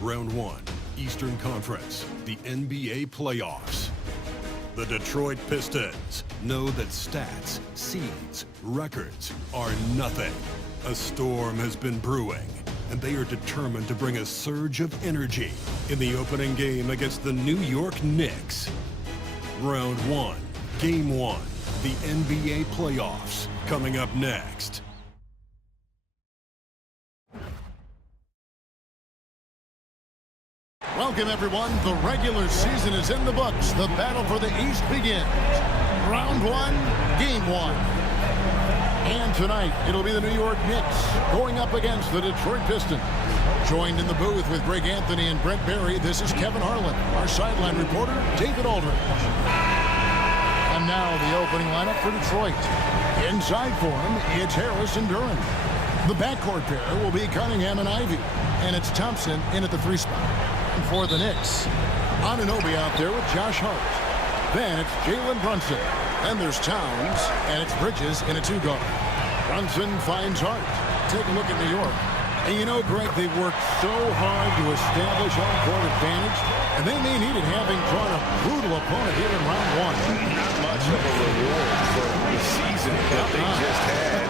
Round 1, Eastern Conference, the NBA playoffs. The Detroit Pistons know that stats, seeds, records are nothing. A storm has been brewing, and they are determined to bring a surge of energy in the opening game against the New York Knicks. Round 1, Game 1, the NBA playoffs, coming up next. Welcome, everyone. The regular season is in the books. The battle for the East begins. Round 1, Game 1. And tonight, it'll be the New York Knicks going up against the Detroit Pistons. Joined in the booth with Greg Anthony and Brent Barry, this is Kevin Harlan. Our sideline reporter, David Aldridge. And now the opening lineup for Detroit. Inside for him, it's Harris and Duran. The backcourt pair will be Cunningham and Ivy. And it's Thompson in at the 3 spot. And for the Knicks, Anunoby out there with Josh Hart. Then it's Jalen Brunson. Then there's Towns, and it's Bridges in a 2-guard. Brunson finds Hart. Take a look at New York. And you know, Greg, they've worked so hard to establish home-court advantage, and they may need it having drawn a brutal opponent here in round 1. Not much of a reward for the season that they just had.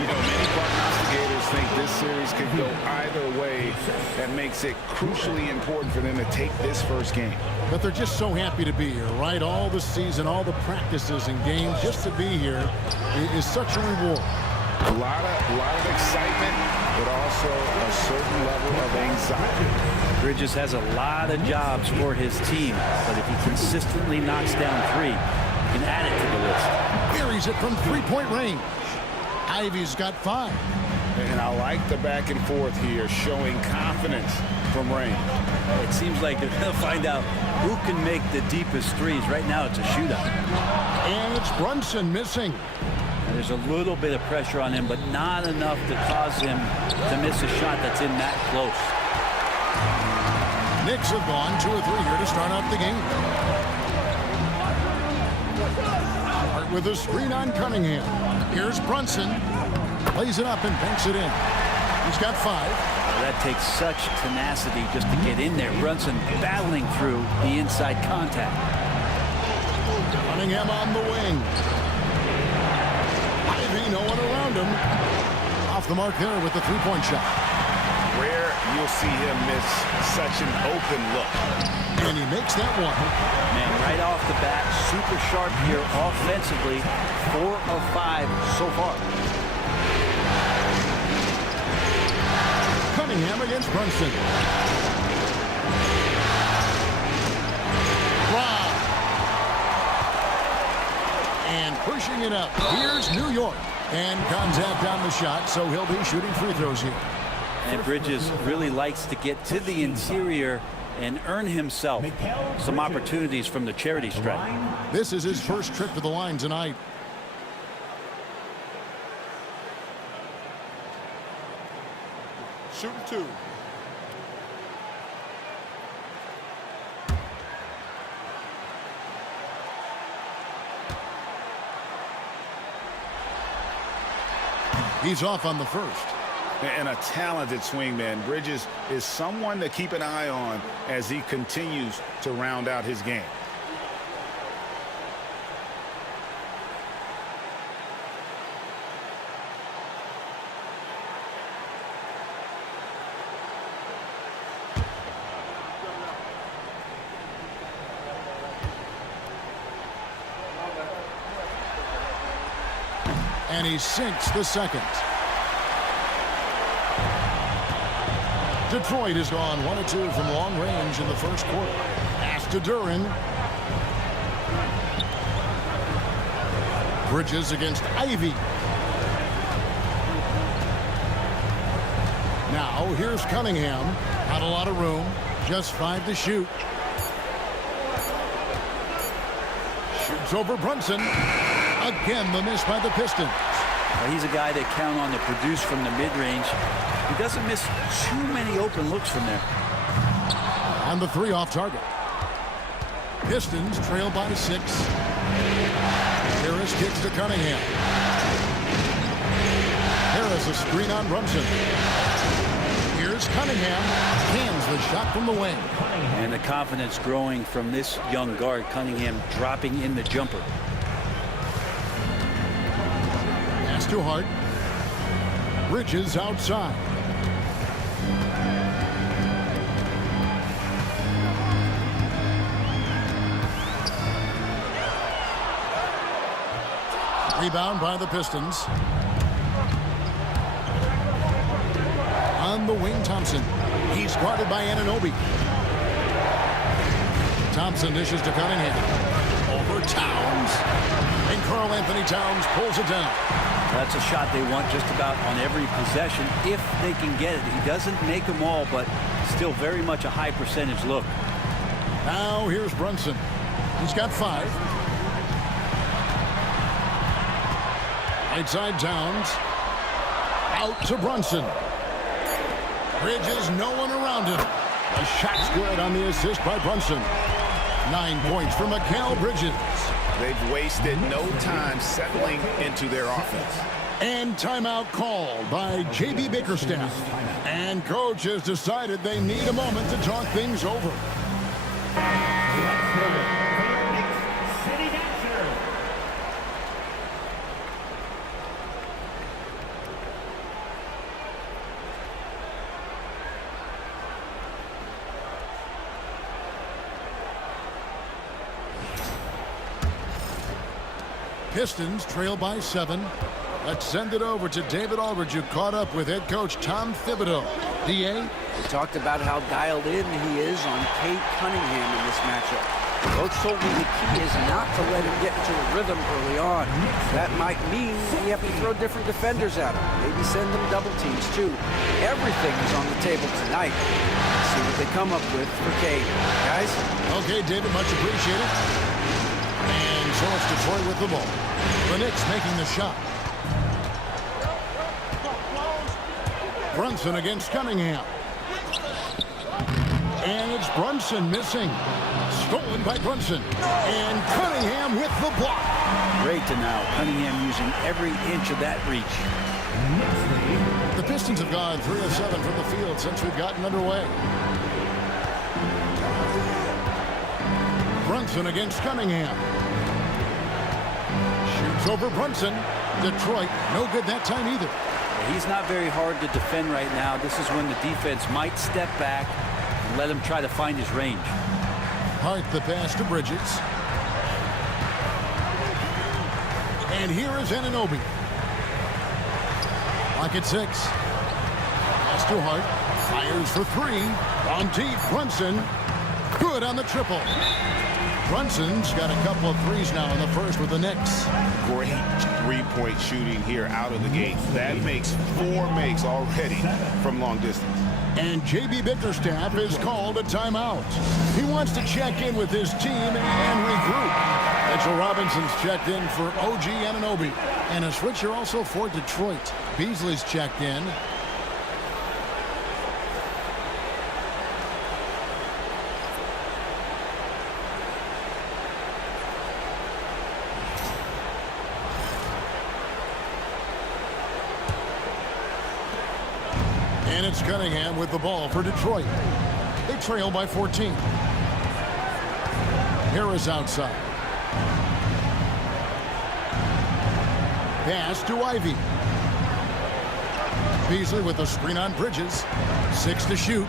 You know, many prognosticators think this series could go either way. That makes it crucially important for them to take this first game. But they're just so happy to be here, right? All the season, all the practices and games, just to be here is such a reward. A lot of excitement, but also a certain level of anxiety. Bridges has a lot of jobs for his team, but if he consistently knocks down 3, he can add it to the list. Carries it from 3-point range. Ivy's got 5. And I like the back and forth here, showing confidence from range. It seems like they're going to find out who can make the deepest threes. Right now it's a shootout. And it's Brunson missing. And there's a little bit of pressure on him, but not enough to cause him to miss a shot that's in that close. Knicks have gone 2 or 3 here to start out the game. Start with a screen on Cunningham. Here's Brunson. Plays it up and banks it in. He's got 5. Well, that takes such tenacity just to get in there. Brunson battling through the inside contact. Cunningham on the wing. Ivy, no one around him. Off the mark there with the 3-point shot. Rare you'll see him miss such an open look. And he makes that one. Man, right off the bat, super sharp here offensively. 4 of 5 so far. Cunningham against Brunson. Wow. And pushing it up. Here's New York. And contact on the shot, so he'll be shooting free throws here. And Bridges really likes to get to the interior and earn himself some opportunities from the charity stripe. This is his first trip to the line tonight. Shooting 2. He's off on the first. And a talented swingman. Bridges is someone to keep an eye on as he continues to round out his game. And he sinks the second. Detroit has gone 1 of 2 from long range in the first quarter. Pass to Duran. Bridges against Ivy. Now here's Cunningham. Not a lot of room. Just 5 to shoot. Shoots over Brunson. Again, the miss by the Pistons. Well, he's a guy that count on to produce from the mid-range. He doesn't miss too many open looks from there. And the 3 off target. Pistons trail by 6. Harris kicks to Cunningham. Harris a screen on Brunson. Here's It's Cunningham. Hands the shot from the wing. And the confidence growing from this young guard, Cunningham, dropping in the jumper. Pass to Hart. Bridges outside. Rebound by the Pistons. On the wing, Thompson. He's guarded by Anunoby. Thompson dishes to Cunningham. Over Towns. And Karl Anthony Towns pulls it down. That's a shot they want just about on every possession if they can get it. He doesn't make them all, but still very much a high percentage look. Now here's Brunson. He's got 5. Right side Towns. Out to Brunson. Bridges, no one around him. A shot's good on the assist by Brunson. 9 points for Mikal Bridges. They've wasted no time settling into their offense. And timeout called by J.B. Bickerstaff. And coach has decided they need a moment to talk things over. Pistons trail by 7. Let's send it over to David Aldridge, who caught up with head coach Tom Thibodeau. D.A.? We talked about how dialed in he is on Cade Cunningham in this matchup. Coach told me the key is not to let him get into a rhythm early on. That might mean you have to throw different defenders at him. Maybe send them double teams, too. Everything is on the table tonight. Let's see what they come up with for Cade. Guys? Okay, David, much appreciated. And so it's Detroit with the ball. The Knicks making the shot. Brunson against Cunningham. And it's Brunson missing. Stolen by Brunson. And Cunningham with the block. Great to now. Cunningham using every inch of that reach. The Pistons have gone 3 of 7 from the field since we've gotten underway. Brunson against Cunningham. Shoots over Brunson. Detroit, no good that time either. He's not very hard to defend right now. This is when the defense might step back and let him try to find his range. Hart the pass to Bridges. And here is Anunoby. Lock at 6. Pass to Hart. Fires for 3. On deep, Brunson. Good on the triple. Brunson's got a couple of threes now in the first with the Knicks. Great three-point shooting here out of the gate. That makes 4 makes already from long distance. And J.B. Bickerstaff is called a timeout. He wants to check in with his team and regroup. Mitchell Robinson's checked in for OG Anunoby. And a switcher also for Detroit. Beasley's checked in. And it's Cunningham with the ball for Detroit. They trail by 14. Harris outside. Pass to Ivy. Beasley with a screen on Bridges. 6 to shoot.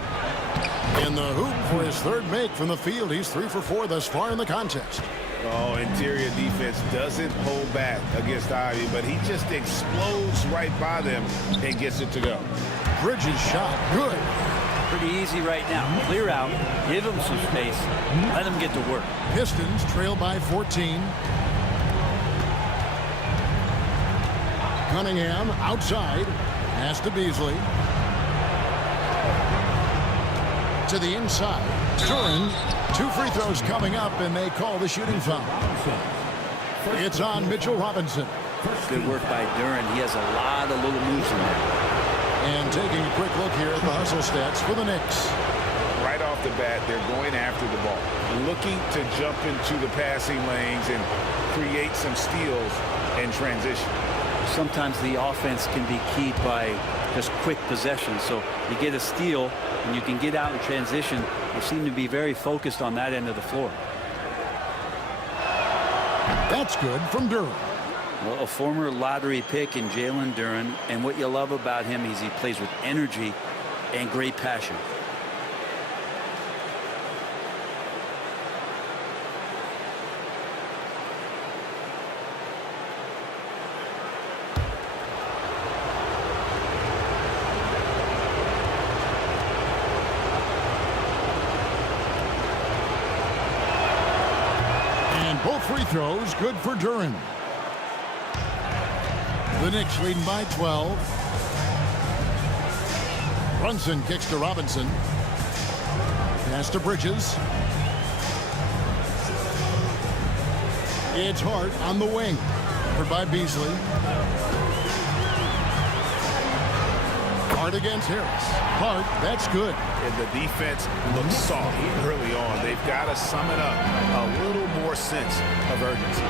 In the hoop for his 3rd make from the field. He's 3 for 4 thus far in the contest. Oh, interior defense doesn't hold back against Ivy, but he just explodes right by them and gets it to go. Bridges shot. Good. Pretty easy right now. Clear out. Give him some space. Let him get to work. Pistons trail by 14. Cunningham outside. Pass to Beasley. To the inside. Duran. 2 free throws coming up, and they call the shooting foul. It's on Mitchell Robinson. Good work by Duran. He has a lot of little moves in there. And taking a quick look here at the hustle stats for the Knicks. Right off the bat, they're going after the ball, looking to jump into the passing lanes and create some steals in transition. sometimes the offense can be keyed by just quick possession. So you get a steal and you can get out in transition. They seem to be very focused on that end of the floor. That's good from Duren. Well, a former lottery pick in Jalen Duren, and what you love about him is he plays with energy and great passion. Both free throws good for Duren. The Knicks leading by 12. Brunson kicks to Robinson. Pass to Bridges. It's Hart on the wing. Covered by Beasley. Hart against Harris. Hart, that's good. And the defense looks soft early on. They've got to sum it up. A little more sense of urgency.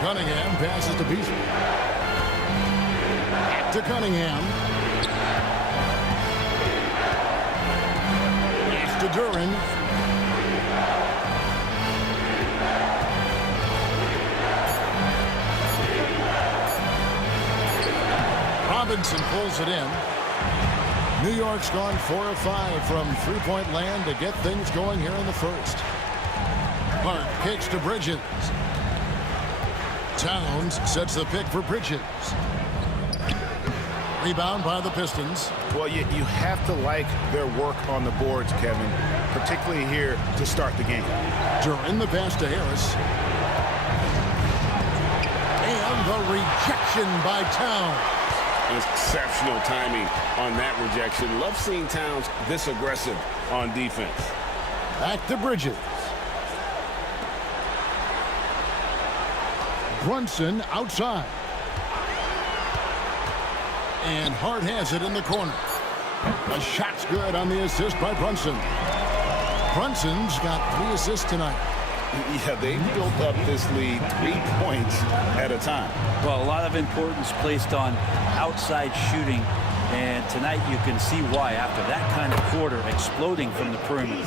Cunningham passes to Beasley. To Cunningham. Pass to Duren. Robinson pulls it in. New York's gone 4 of 5 from three-point land to get things going here in the first. Hart kicks to Bridges. Towns sets the pick for Bridges. Rebound by the Pistons. Well, you have to like their work on the boards, Kevin, particularly here to start the game. Duren the pass to Harris. And the rejection by Towns. Exceptional timing on that rejection. Love seeing Towns this aggressive on defense. Back to Bridges. Brunson outside. And Hart has it in the corner. The shot's good on the assist by Brunson. Brunson's got 3 assists tonight. Yeah, they built up this lead 3 points at a time. Well, a lot of importance placed on outside shooting, and tonight you can see why after that kind of quarter exploding from the perimeter.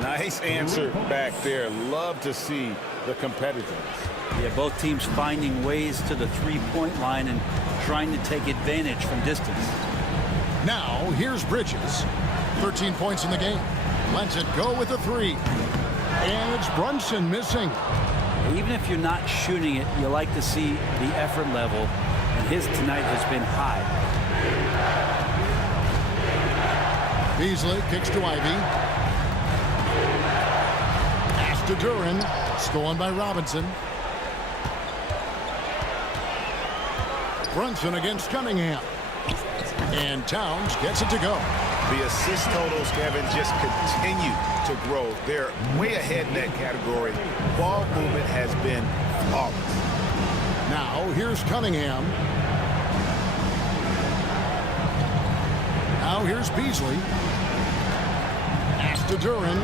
Nice answer back there. Love to see the competitiveness. Yeah, both teams finding ways to the three-point line and trying to take advantage from distance. Now, here's Bridges. 13 points in the game. Lets it go with a 3. And it's Brunson missing. Even if you're not shooting it, you like to see the effort level, and his tonight has been high. Beasley kicks to Ivy. Pass to Duren. Stolen by Robinson. Brunson against Cunningham. And Towns gets it to go. The assist totals, Kevin, just continue to grow. They're way ahead in that category. Ball movement has been flawless. Now, here's Cunningham. Now, here's Beasley. Pass to Duren.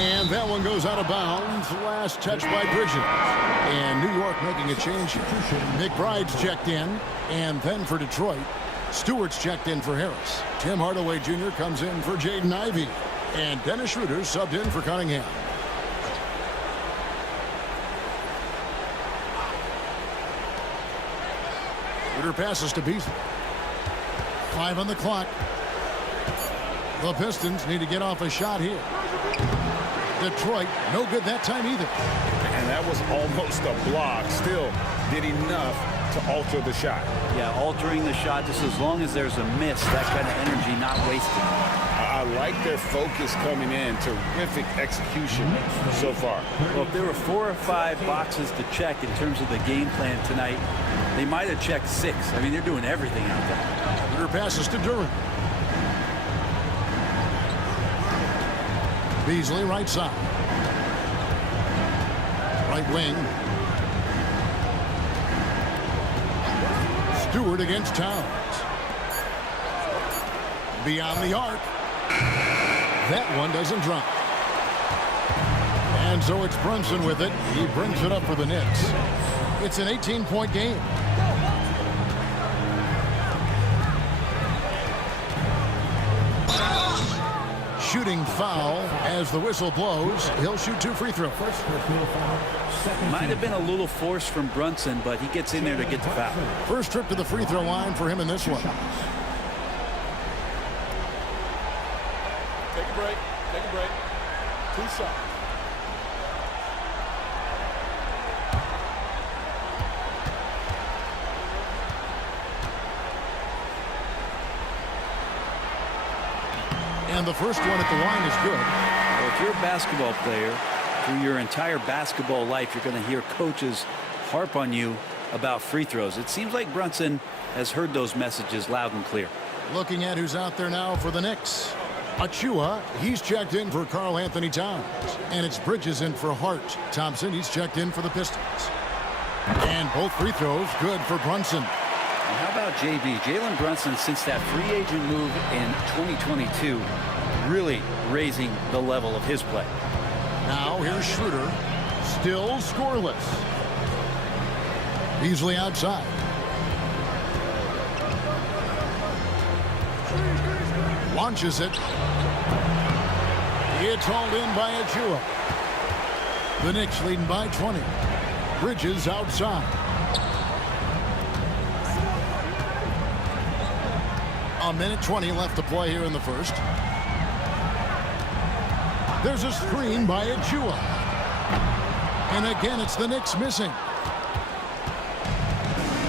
And that one goes out of bounds. Last touch by Bridges. And New York making a change here. McBride's checked in. And then for Detroit, Stewart's checked in for Harris. Tim Hardaway Jr. comes in for Jaden Ivey. And Dennis Schroeder subbed in for Cunningham. Schroeder passes to Beasley. 5 on the clock. The Pistons need to get off a shot here. Detroit, no good that time either. And that was almost a block. Still did enough to alter the shot. Yeah, altering the shot just as long as there's a miss. That kind of energy not wasted. I like their focus coming in. Terrific execution so far. Well, if there were 4 or 5 boxes to check in terms of the game plan tonight, they might have checked 6. I mean, they're doing everything out there. Schroeder passes to Duren. Beasley right side. Right wing. Stewart against Towns. Beyond the arc. That one doesn't drop. And so it's Brunson with it. He brings it up for the Knicks. It's an 18-point game. shooting foul as the whistle blows. He'll shoot 2 free throws. Might have been a little forced from Brunson, but he gets in there to get the foul. First trip to the free throw line for him in this one. Take a break. Take a break. 2 shots. And the first one at the line is good. Well, if you're a basketball player, through your entire basketball life, you're going to hear coaches harp on you about free throws. It seems like Brunson has heard those messages loud and clear. Looking at who's out there now for the Knicks. Achua, he's checked in for Karl Anthony Towns. And it's Bridges in for Hart. Thompson, he's checked in for the Pistons. And both free throws good for Brunson. And how about JB? Jalen Brunson, since that free agent move in 2022, really raising the level of his play. Now here's Schroeder, still scoreless. Beasley outside. Launches it. It's hauled in by Achua. The Knicks leading by 20. Bridges outside. A minute 20 left to play here in the first. There's a screen by Achua. And again, it's the Knicks missing.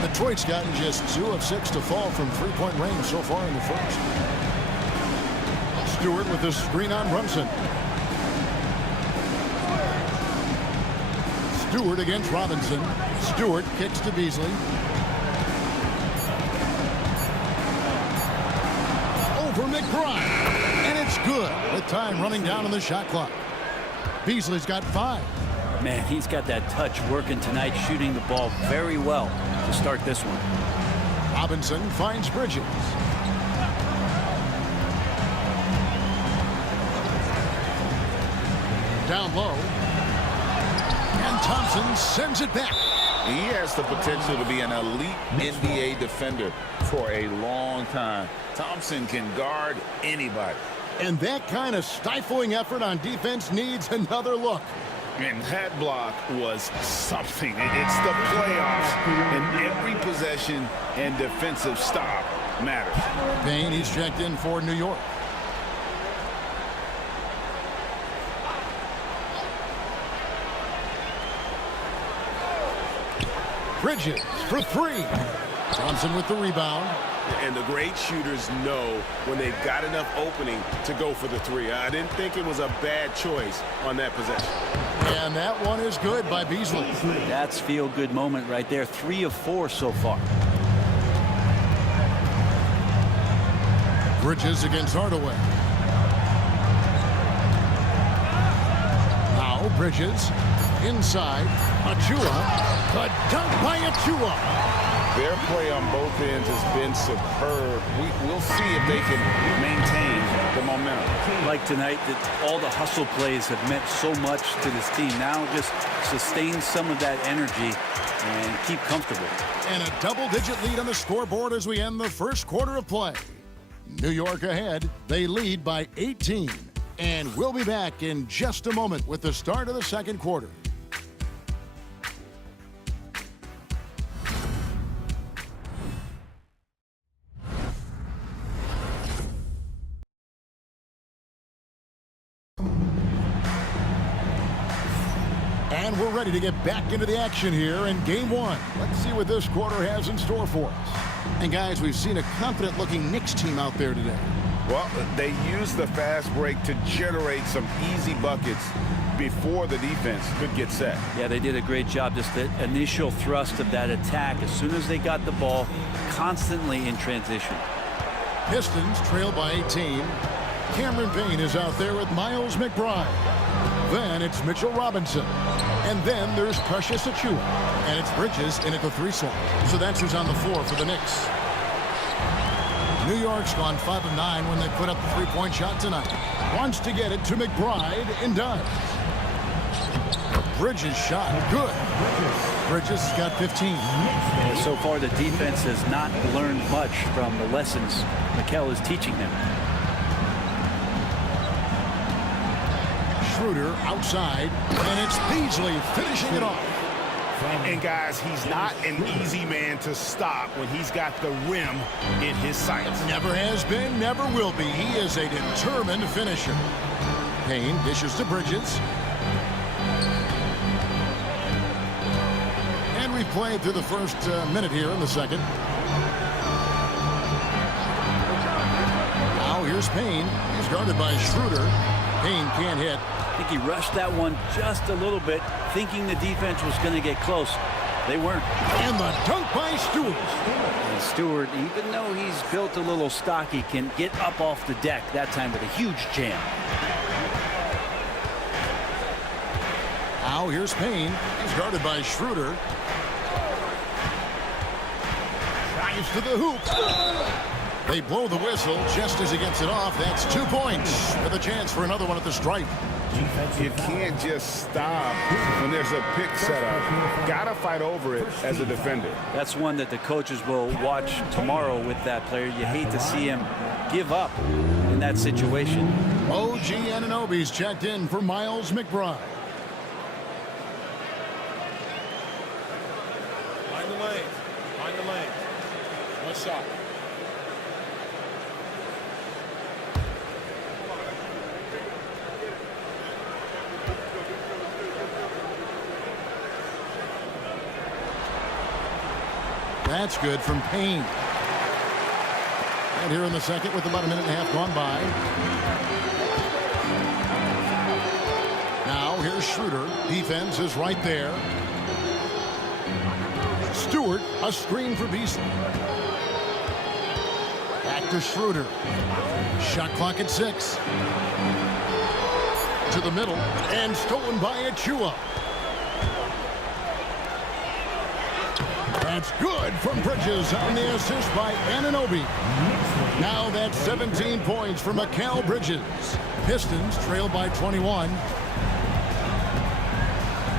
Detroit's gotten just 2 of 6 to fall from three-point range so far in the first. Stewart with the screen on Brunson. Stewart against Robinson. Stewart kicks to Beasley. Over McBride. And it's good with time running down on the shot clock. Beasley's got 5. Man, he's got that touch working tonight, shooting the ball very well to start this one. Robinson finds Bridges. Down low. And Thompson sends it back. He has the potential to be an elite NBA defender for a long time. Thompson can guard anybody. And that kind of stifling effort on defense needs another look. And that block was something. It's the playoffs, and every possession and defensive stop matters. Payne, he's checked in for New York. Bridges for 3. Thompson with the rebound. And the great shooters know when they've got enough opening to go for the 3. I didn't think it was a bad choice on that possession. And that one is good by Beasley. That's feel-good moment right there. 3 of 4 so far. Bridges against Hardaway. Now Bridges inside. Achua. The dunk by Achua. Their play on both ends has been superb. We'll see if they can maintain the momentum. Like tonight, that all the hustle plays have meant so much to this team. Now just sustain some of that energy and keep comfortable. And a double-digit lead on the scoreboard as we end the first quarter of play. New York ahead. They lead by 18. And we'll be back in just a moment with the start of the second quarter. And we're ready to get back into the action here in game 1. Let's see what this quarter has in store for us. And guys, we've seen a confident-looking Knicks team out there today. Well, they used the fast break to generate some easy buckets before the defense could get set. Yeah, they did a great job. Just the initial thrust of that attack, as soon as they got the ball, constantly in transition. Pistons trail by 18. Cameron Payne is out there with Miles McBride. Then it's Mitchell Robinson. And then there's Precious Achua. And it's Bridges in at the 3 slot. So that's who's on the floor for the Knicks. New York's gone 5 of 9 when they put up the 3-point shot tonight. Wants to get it to McBride and does. Bridges shot. Good. Bridges has got 15. And so far, the defense has not learned much from the lessons Mikel is teaching them. Schroeder outside, and it's Beasley finishing it off. And guys, he's not an easy man to stop when he's got the rim in his sights. Never has been, never will be. He is a determined finisher. Payne dishes to Bridges. And we've played through the first minute here in the second. Now here's Payne. He's guarded by Schroeder. Payne can't hit. I think he rushed that one just a little bit, thinking the defense was going to get close. They weren't. And the dunk by Stewart. And Stewart, even though he's built a little stocky, can get up off the deck that time with a huge jam. Now here's Payne. He's guarded by Schroeder. Drives to the hoop. They blow the whistle just as he gets it off. That's 2 points with a chance for another one at the stripe. You can't just stop when there's a pick set up. Gotta fight over it as a defender. That's one that the coaches will watch tomorrow with that player. You hate to see him give up in that situation. OG Anunoby's checked in for Miles McBride. Find the lane. Find the lane. One shot. That's good from Payne. And here in the second with about a minute and a half gone by. Now here's Schroeder. Defense is right there. Stewart, a screen for Beasley. Back to Schroeder. Shot clock at 6. To the middle and stolen by Achua. That's good from Bridges on the assist by Anunoby. Now that's 17 points for Mikal Bridges. Pistons trail by 21.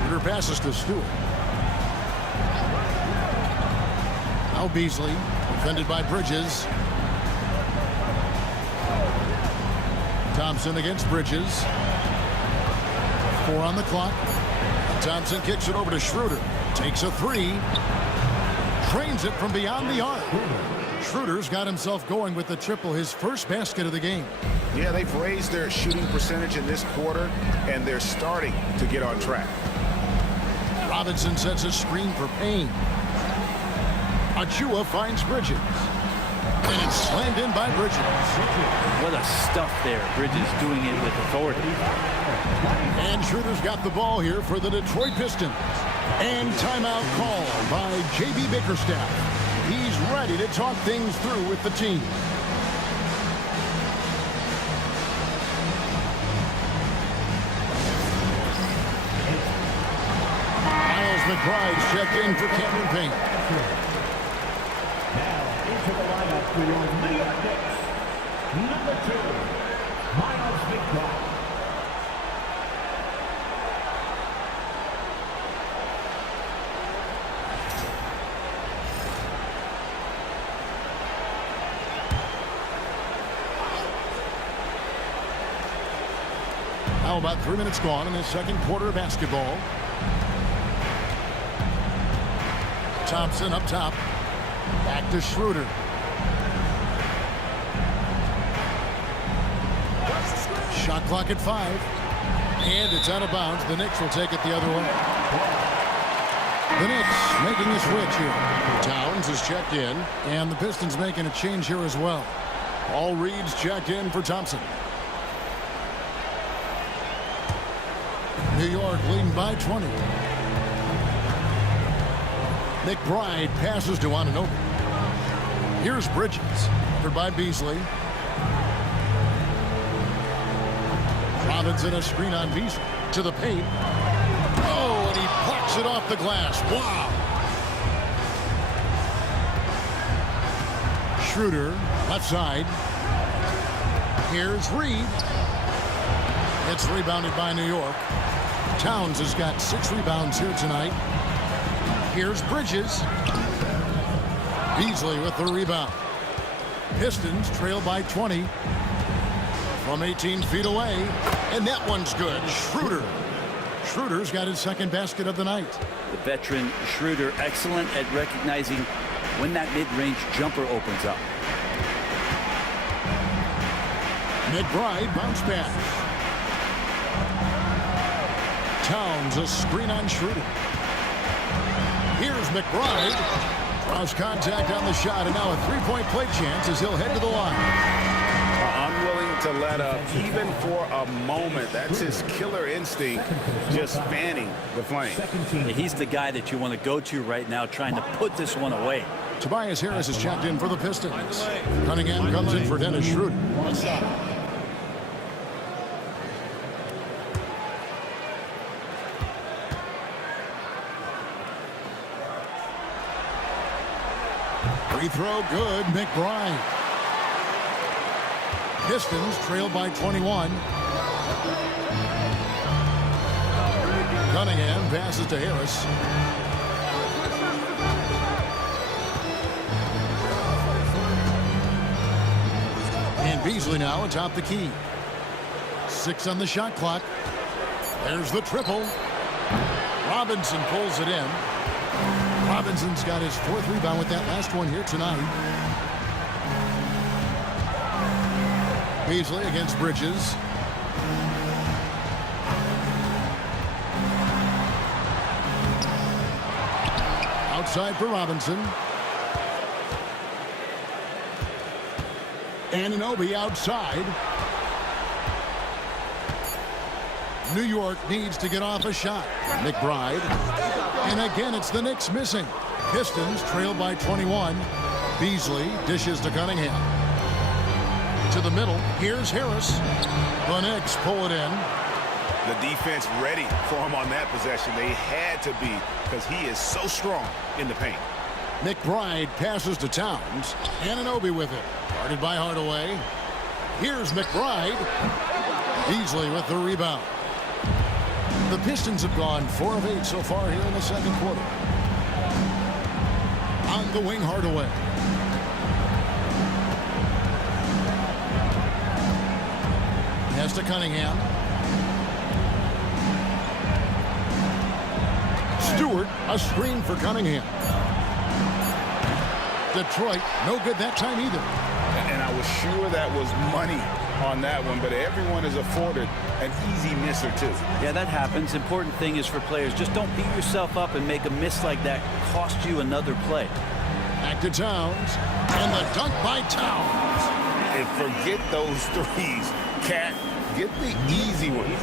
Schroeder passes to Stewart. Now Beasley, defended by Bridges. Thompson against Bridges. 4 on the clock. Thompson kicks it over to Schroeder. Takes a 3. Trains it from beyond the arc. Schroeder's got himself going with the triple, his first basket of the game. Yeah, they've raised their shooting percentage in this quarter, and they're starting to get on track. Robinson sets a screen for Payne. Achua finds Bridges. And it's slammed in by Bridges. What a stuff there. Bridges doing it with authority. And Schroeder's got the ball here for the Detroit Pistons. And timeout call by J.B. Bickerstaff. He's ready to talk things through with the team. Miles McBride's checked in for Cameron Payne. Now into the lineup for your New York Knicks, number 2, Miles McBride. Now about 3 minutes gone in the second quarter of basketball. Thompson up top. Back to Schroeder. Shot clock at 5. And it's out of bounds. The Knicks will take it the other way. The Knicks making a switch here. Towns is checked in. And the Pistons making a change here as well. All Reed's checked in for Thompson. New York leading by 20. McBride passes to Anunoby. Here's Bridges. Covered by Beasley. Robinson a screen on Beasley. To the paint. Oh, and he plucks it off the glass. Wow. Schroeder, left side. Here's Reed. It's rebounded by New York. Towns has got 6 rebounds here tonight. Here's Bridges. Beasley with the rebound. Pistons trail by 20. from 18 feet away. And that one's good. Schroeder. Schroeder's got his second basket of the night. The veteran Schroeder, excellent at recognizing when that mid-range jumper opens up. McBride bounce pass. Towns a screen on Schroeder. Here's McBride. Draws contact on the shot, and now a three-point play chance as he'll head to the line. Unwilling to let up even for a moment. That's his killer instinct, just fanning the flame. He's the guy that you want to go to right now, trying to put this one away. Tobias Harris is checked in for the Pistons. Cunningham comes in for Dennis Schroeder. Free throw good. McBride. Pistons trail by 21. Cunningham passes to Harris. And Beasley now atop the key. 6 on the shot clock. There's the triple. Robinson pulls it in. Robinson's got his 4th rebound with that last one here tonight. Beasley against Bridges. Outside for Robinson. Anunoby outside. New York needs to get off a shot. McBride. And again, it's the Knicks missing. Pistons trail by 21. Beasley dishes to Cunningham. To the middle. Here's Harris. The Knicks pull it in. The defense ready for him on that possession. They had to be, because he is so strong in the paint. McBride passes to Towns. Anunoby with it. Guarded by Hardaway. Here's McBride. Beasley with the rebound. The Pistons have gone 4 of 8 so far here in the second quarter. On the wing, Hardaway. Pass to Cunningham. Stewart, a screen for Cunningham. Detroit, no good that time either. And I was sure that was money on that one, but everyone is afforded an easy miss or two. Yeah, that happens. Important thing is for players, just don't beat yourself up and make a miss like that cost you another play. Back to Towns, and the dunk by Towns. And forget those threes. Cat, get the easy ones.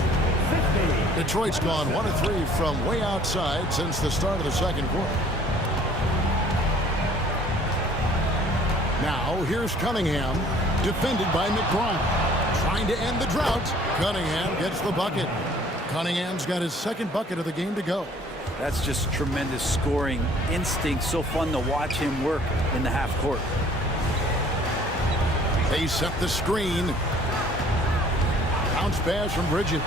Detroit's gone 1 of 3 from way outside since the start of the second quarter. Now, here's Cunningham, defended by McBride. Trying to end the drought. Cunningham gets the bucket. Cunningham's got his 2nd bucket of the game to go. That's just tremendous scoring instinct. So fun to watch him work in the half court. They set the screen. Bounce pass from Bridges.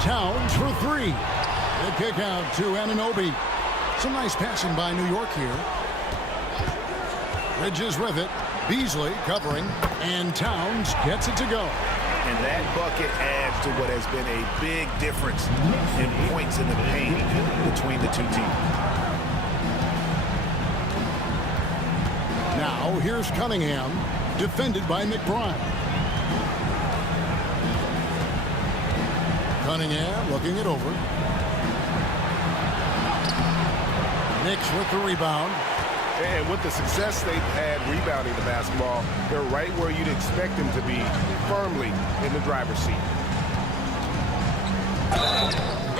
Towns for 3. The kick out to Anunoby. Some nice passing by New York here. Bridges with it. Beasley covering. And Towns gets it to go. And that bucket adds to what has been a big difference in points in the paint between the two teams. Now, here's Cunningham, defended by McBride. Cunningham looking it over. Knicks with the rebound. And with the success they've had rebounding the basketball, they're right where you'd expect them to be, firmly in the driver's seat.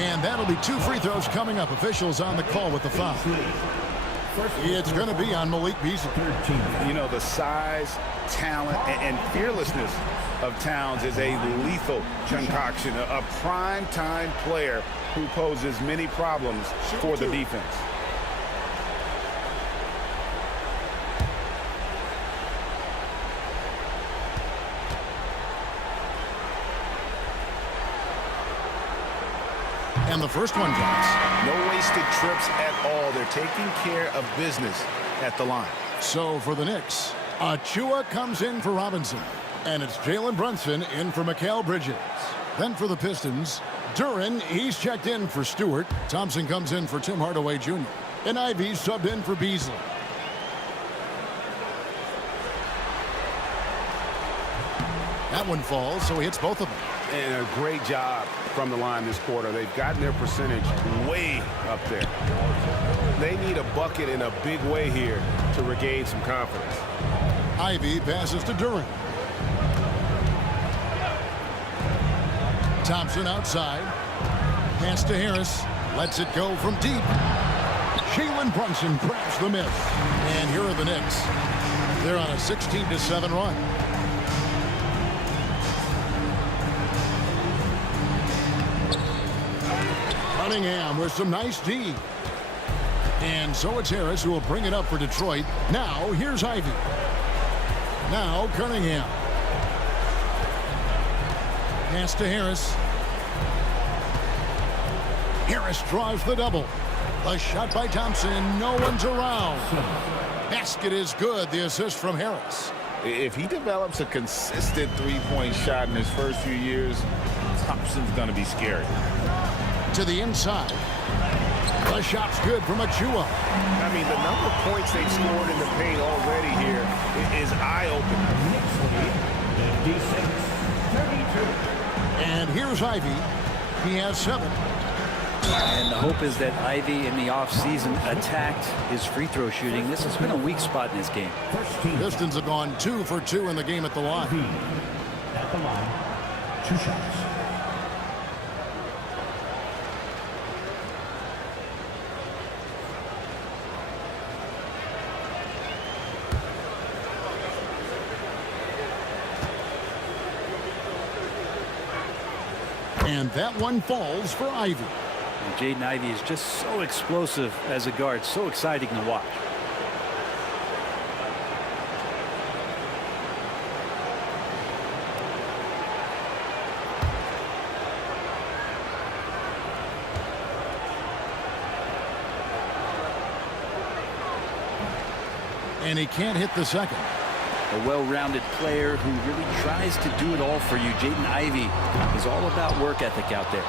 And that'll be 2 free throws coming up. Officials on the call with the foul. It's going to be on Malik Beasley. You know, the size, talent, and fearlessness of Towns is a lethal concoction, a prime-time player who poses many problems for the defense. And the first one drops. No wasted trips at all. They're taking care of business at the line. So for the Knicks, Achua comes in for Robinson. And it's Jalen Brunson in for Mikal Bridges. Then for the Pistons, Duren, he's checked in for Stewart. Thompson comes in for Tim Hardaway Jr. And Ivy subbed in for Beasley. That one falls, so he hits both of them. And a great job from the line this quarter. They've gotten their percentage way up there. They need a bucket in a big way here to regain some confidence. Ivy passes to Duren. Thompson outside. Pass to Harris. Lets it go from deep. Jalen Brunson grabs the miss. And here are the Knicks. They're on a 16-7 run. Cunningham with some nice D. And so it's Harris who will bring it up for Detroit. Now here's Ivy. Now Cunningham. Pass to Harris. Harris draws the double. A shot by Thompson, and no one's around. Basket is good. The assist from Harris. If he develops a consistent three-point shot in his first few years, Thompson's going to be scary. To the inside. The shot's good from Achua. I mean, the number of points they've scored in the paint already here is eye-opening. And here's Ivy. He has 7. And the hope is that Ivy in the offseason attacked his free throw shooting. This has been a weak spot in this game. Pistons have gone 2 for 2 in the game at the line. At the line, 2 shots. And that one falls for Ivy. And Jaden Ivey is just so explosive as a guard, so exciting to watch. And he can't hit the second. A well-rounded player who really tries to do it all for you. Jaden Ivey is all about work ethic out there.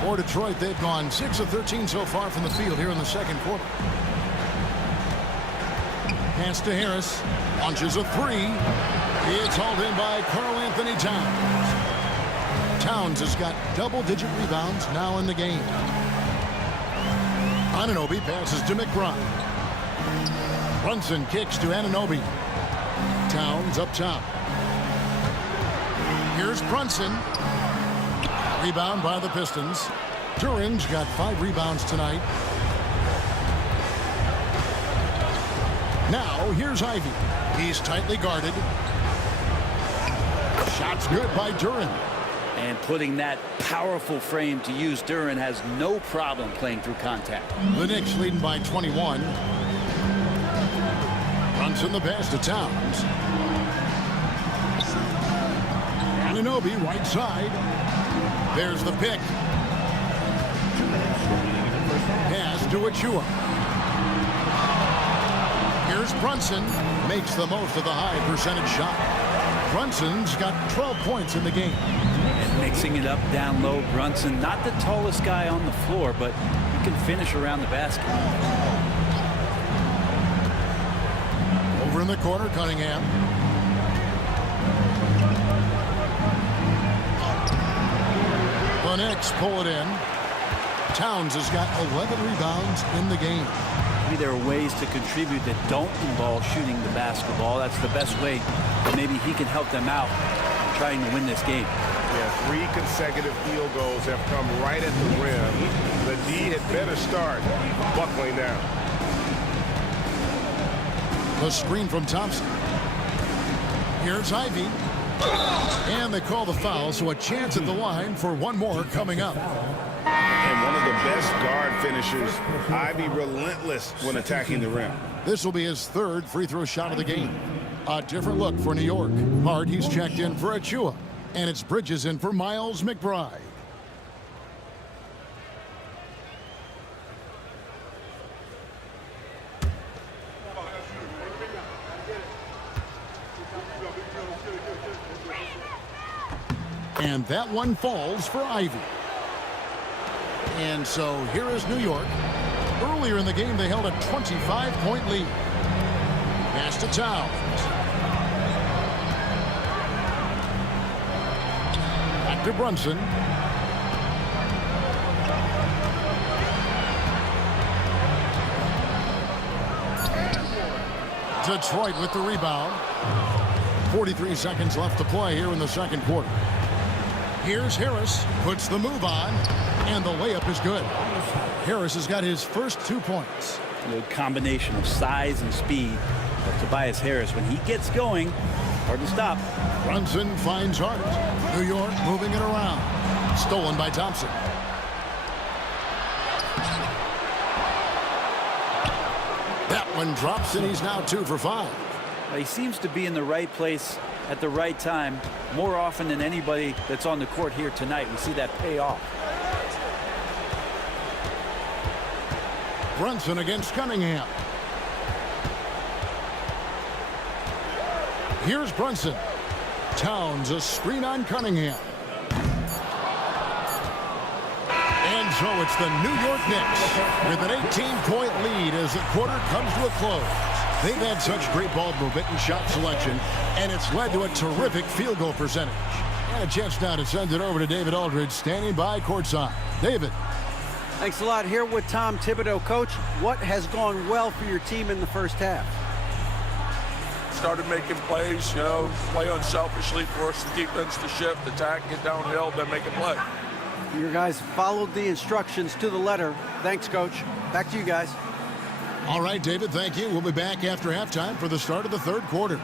For Detroit, they've gone 6 of 13 so far from the field here in the second quarter. Pass to Harris. Launches a 3. It's hauled in by Karl Anthony Towns. Towns has got double-digit rebounds now in the game. Anunoby passes to McBride. Brunson kicks to Anunoby. Towns up top. Here's Brunson. Rebound by the Pistons. Duren's got 5 rebounds tonight. Now here's Ivy. He's tightly guarded. Shot's good by Duren. And putting that powerful frame to use, Duren has no problem playing through contact. The Knicks leading by 21. Brunson the pass to Towns. Anunoby right side. There's the pick. Pass to Achua. Here's Brunson. Makes the most of the high percentage shot. Brunson's got 12 points in the game. And mixing it up down low, Brunson, not the tallest guy on the floor, but he can finish around the basket. Over in the corner, Cunningham. The Knicks pull it in. Towns has got 11 rebounds in the game. Maybe there are ways to contribute that don't involve shooting the basketball. That's the best way. But maybe he can help them out in trying to win this game. Yeah, 3 consecutive field goals have come right at the rim. The D had better start buckling down. The screen from Thompson. Here's Ivy. And they call the foul, so a chance at the line for one more coming up. And one of the best guard finishers, Ivy, relentless when attacking the rim. This will be his 3rd free throw shot of the game. A different look for New York. Hard, he's checked in for Achua. And it's Bridges in for Miles McBride. And that one falls for Ivy. And so here is New York. Earlier in the game, they held a 25-point lead. Pass to Towns. Back to Brunson. Detroit with the rebound. 43 seconds left to play here in the second quarter. Here's Harris, puts the move on, and the layup is good. Harris has got his first 2 points. A combination of size and speed of Tobias Harris. When he gets going, hard to stop. Brunson finds Hart. New York moving it around. Stolen by Thompson. That one drops, and he's now 2 for 5. He seems to be in the right place at the right time more often than anybody that's on the court here tonight. We see that pay off. Brunson against Cunningham. Here's Brunson. Towns, a screen on Cunningham. And so it's the New York Knicks with an 18-point lead as the quarter comes to a close. They've had such great ball movement and shot selection, and it's led to a terrific field goal percentage. And a chance now to send it over to David Aldridge, standing by courtside. David. Thanks a lot. Here with Tom Thibodeau. Coach, what has gone well for your team in the first half? Started making plays, play unselfishly, force the defense to shift, attack, get downhill, then make a play. Your guys followed the instructions to the letter. Thanks, Coach. Back to you guys. All right, David, thank you. We'll be back after halftime for the start of the third quarter.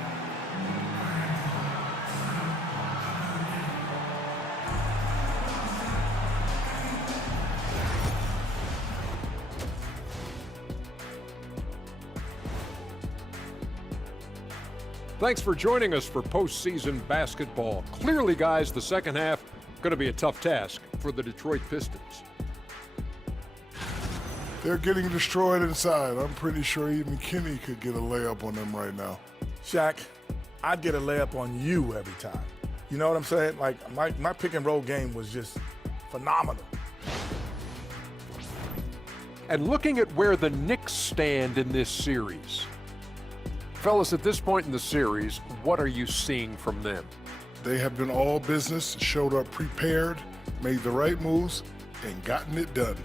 Thanks for joining us for postseason basketball. Clearly, guys, the second half going to be a tough task for the Detroit Pistons. They're getting destroyed inside. I'm pretty sure even Kenny could get a layup on them right now. Shaq, I'd get a layup on you every time. You know what I'm saying? Like, my pick and roll game was just phenomenal. And looking at where the Knicks stand in this series, fellas, at this point in the series, what are you seeing from them? They have been all business, showed up prepared, made the right moves, and gotten it done.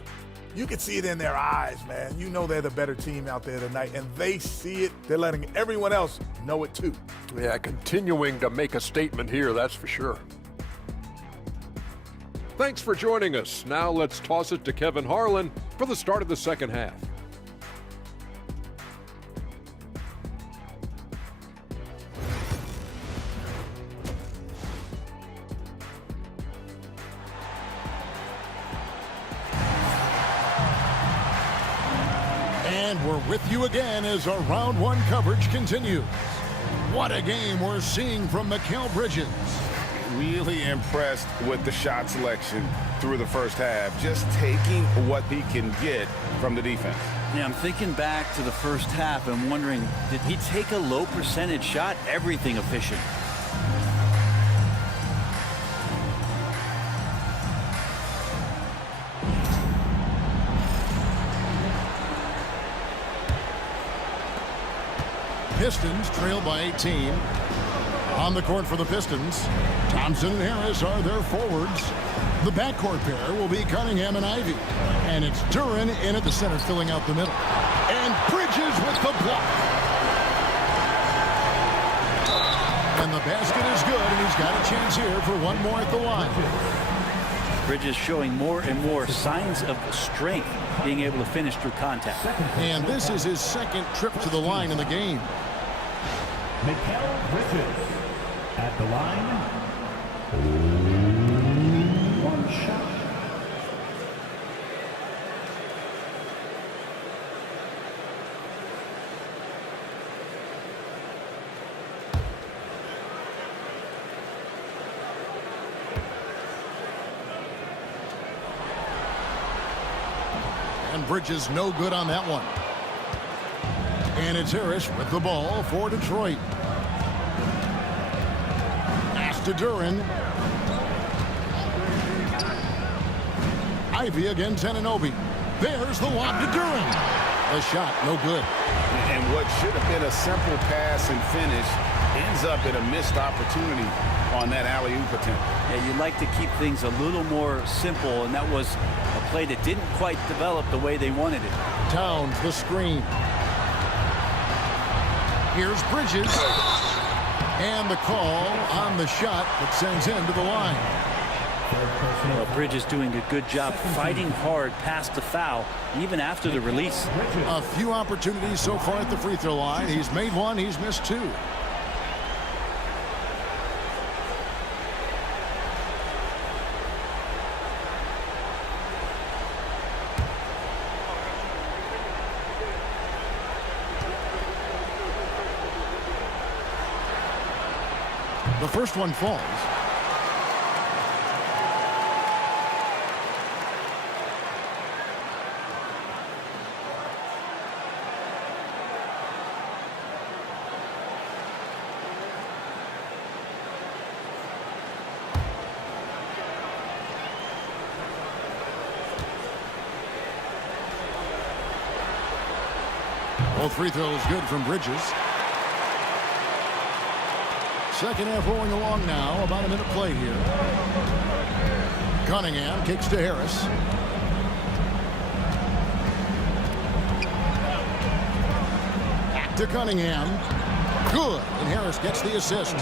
You can see it in their eyes, man. You know they're the better team out there tonight, and they see it. They're letting everyone else know it too. Yeah, continuing to make a statement here, that's for sure. Thanks for joining us. Now let's toss it to Kevin Harlan for the start of the second half. And we're with you again as our round one coverage continues. What a game we're seeing from Mikal Bridges. Really impressed with the shot selection through the first half, just taking what he can get from the defense. Yeah, I'm thinking back to the first half and wondering, did he take a low percentage shot? Everything efficient. Pistons trail by 18. On the court for the Pistons, Thompson and Harris are their forwards. The backcourt pair will be Cunningham and Ivy. And it's Duren in at the center, filling out the middle. And Bridges with the block. And the basket is good, and he's got a chance here for one more at the line. Bridges showing more and more signs of strength, being able to finish through contact. And this is his second trip to the line in the game. Mikal Bridges at the line. One shot. And Bridges no good on that one. And it's Harris with the ball for Detroit. Pass to Duren. Ivy against Anunoby. There's the lob to Duran. The shot, no good. And what should have been a simple pass and finish ends up in a missed opportunity on that alley-oop attempt. Yeah, you'd like to keep things a little more simple, and that was a play that didn't quite develop the way they wanted it. Towns, the screen. Here's Bridges. And the call on the shot that sends him to the line. Well, Bridges doing a good job fighting hard past the foul, even after the release. A few opportunities so far at the free throw line. He's made one, he's missed two. The first one falls. Both free throws good from Bridges. Second half rolling along now. About a minute play here. Cunningham kicks to Harris. Back to Cunningham. Good. And Harris gets the assist.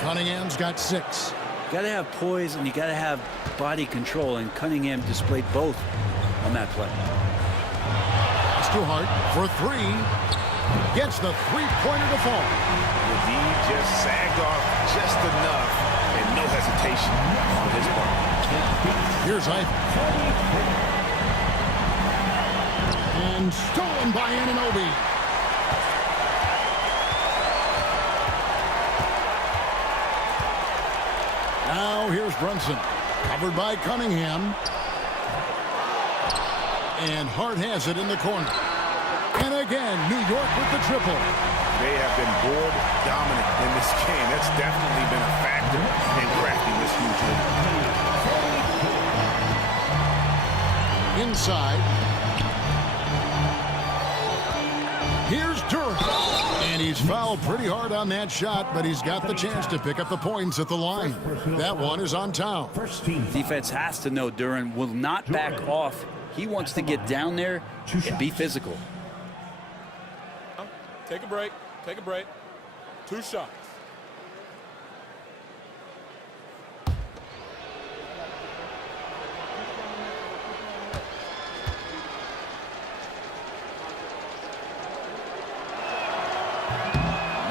Cunningham's got 6. You got to have poise and you got to have body control, and Cunningham displayed both on that play. It's too hard for 3. Gets the three-pointer to fall. He just sagged off just enough, and no hesitation on his part. Here's Ivy. And stolen by Anunoby. Now here's Brunson. Covered by Cunningham. And Hart has it in the corner. And again, New York with the triple. They have been board dominant in this game. That's definitely been a factor in cracking this huge lead. Inside. Here's Durant. And he's fouled pretty hard on that shot, but he's got the chance to pick up the points at the line. That one is on Town. Defense has to know Durant will not back off. He wants to get down there and be physical. Take a break. Take a break. 2 shots.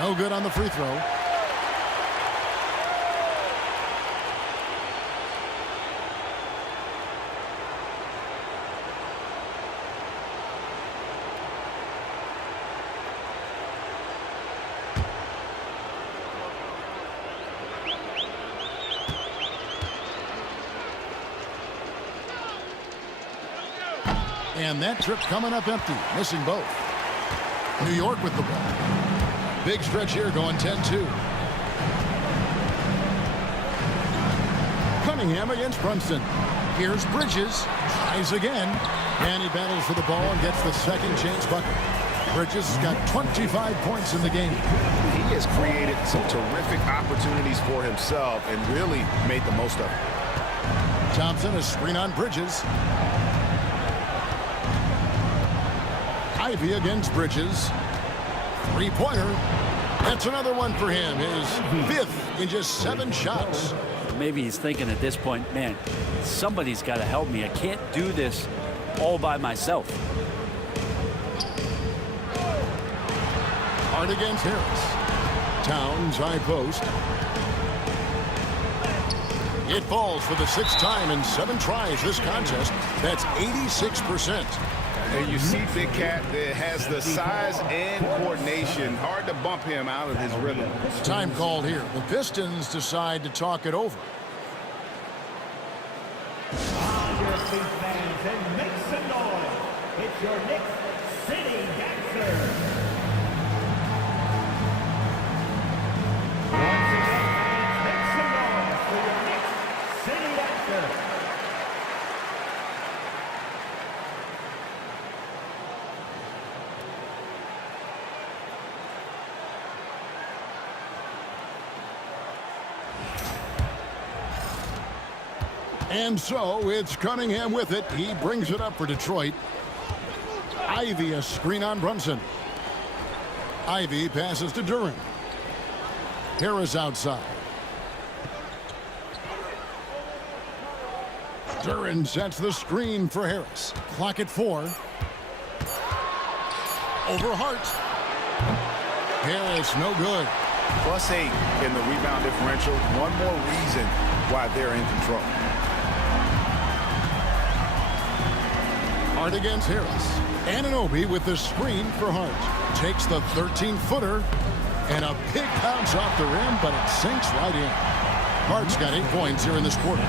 No good on the free throw. And that trip coming up empty, missing both. New York with the ball. Big stretch here going 10-2. Cunningham against Brunson. Here's Bridges. Tries again. And he battles for the ball and gets the second chance bucket. Bridges has got 25 points in the game. He has created some terrific opportunities for himself and really made the most of it. Thompson, a screen on Bridges. Ivy against Bridges. Three-pointer. That's another one for him. His 5th in just 7 shots. Maybe he's thinking at this point, man, somebody's got to help me. I can't do this all by myself. Hart against Harris. Towns high post. It falls for the 6th time in 7 tries this contest. That's 86%. And you see Big Cat that has the size and coordination. Hard to bump him out of his rhythm. Time called here. The Pistons decide to talk it over. On your feet, fans, and make some noise. It's your Knicks City Dancers. Once again, fans, make some noise for your Knicks City Dancers. And so it's Cunningham with it. He brings it up for Detroit. Ivy, a screen on Brunson. Ivy passes to Duren. Harris outside. Duren sets the screen for Harris. Clock at 4. Over Hart. Harris, no good. +8 in the rebound differential. One more reason why they're in control. Hart against Harris. Anunoby with the screen for Hart. Takes the 13-footer. And a big bounce off the rim, but it sinks right in. Hart's got 8 points here in this quarter.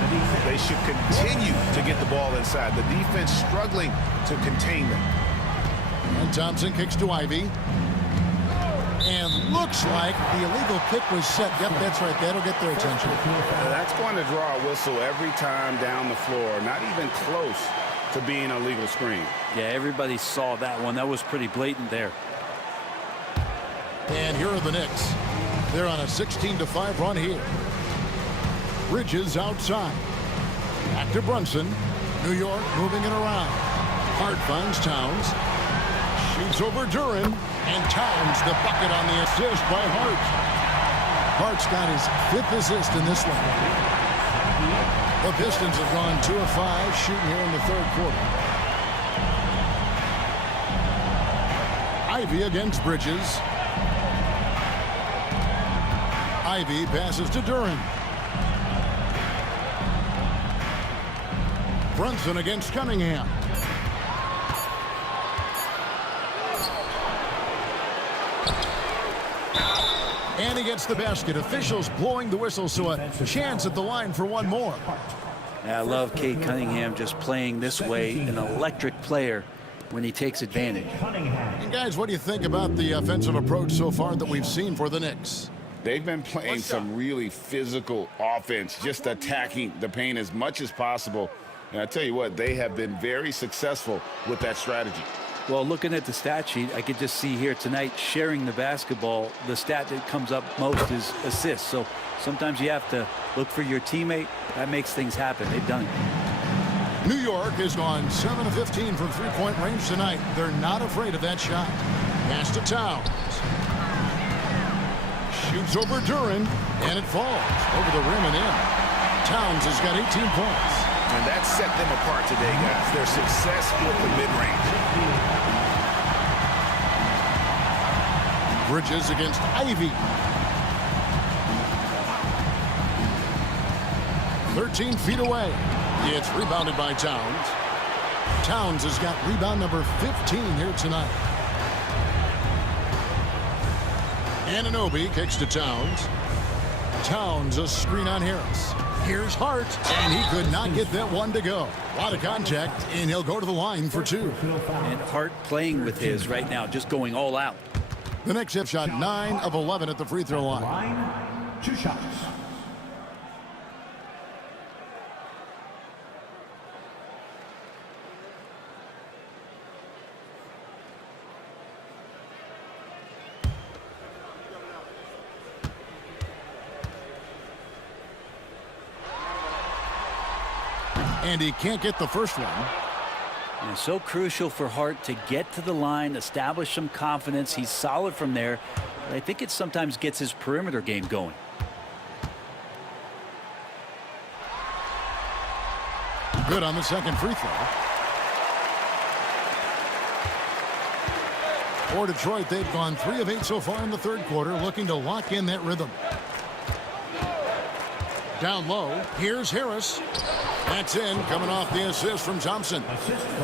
They should continue to get the ball inside. The defense struggling to contain them. And Thompson kicks to Ivy. And looks like the illegal kick was set. Yep, that's right. That'll get their attention. That's going to draw a whistle every time down the floor. Not even close to being a legal screen. Yeah, everybody saw that one. That was pretty blatant there. And here are the Knicks. They're on a 16-5 run here. Bridges outside. Back to Brunson. New York moving it around. Hart finds Towns. Shoots over Duren. And Towns the bucket on the assist by Hart. Hart's got his 5th assist in this one. The Pistons have gone 2 of 5 shooting here in the 3rd quarter. Ivy against Bridges. Ivy passes to Duren. Brunson against Cunningham. And he gets the basket. Officials blowing the whistle, so a chance at the line for one more. Yeah, I love Cade Cunningham just playing this way, an electric player when he takes advantage. And guys, what do you think about the offensive approach so far that we've seen for the Knicks? They've been playing some really physical offense, just attacking the paint as much as possible. And I tell you what, they have been very successful with that strategy. Well, looking at the stat sheet, I could just see here tonight sharing the basketball. The stat that comes up most is assists. So sometimes you have to look for your teammate. That makes things happen. They've done it. New York has gone 7 of 15 from three-point range tonight. They're not afraid of that shot. Pass to Towns. Shoots over Duren, and it falls over the rim and in. Towns has got 18 points. And that set them apart today, guys. Their success with the mid-range. Bridges against Ivy. 13 feet away. It's rebounded by Towns. Towns has got rebound number 15 here tonight. Anunoby kicks to Towns. Towns a screen on Harris. Here's Hart, and he could not get that one to go. A lot of contact, and he'll go to the line for 2. And Hart playing with his right now, just going all out. The Knicks have shot 9 of 11 at the free throw line. 2 shots. And he can't get the first one. And it's so crucial for Hart to get to the line, establish some confidence. He's solid from there. But I think it sometimes gets his perimeter game going. Good on the second free throw. For Detroit, they've gone 3 of 8 so far in the 3rd quarter, looking to lock in that rhythm. Down low, here's Harris. That's in, coming off the assist from Thompson.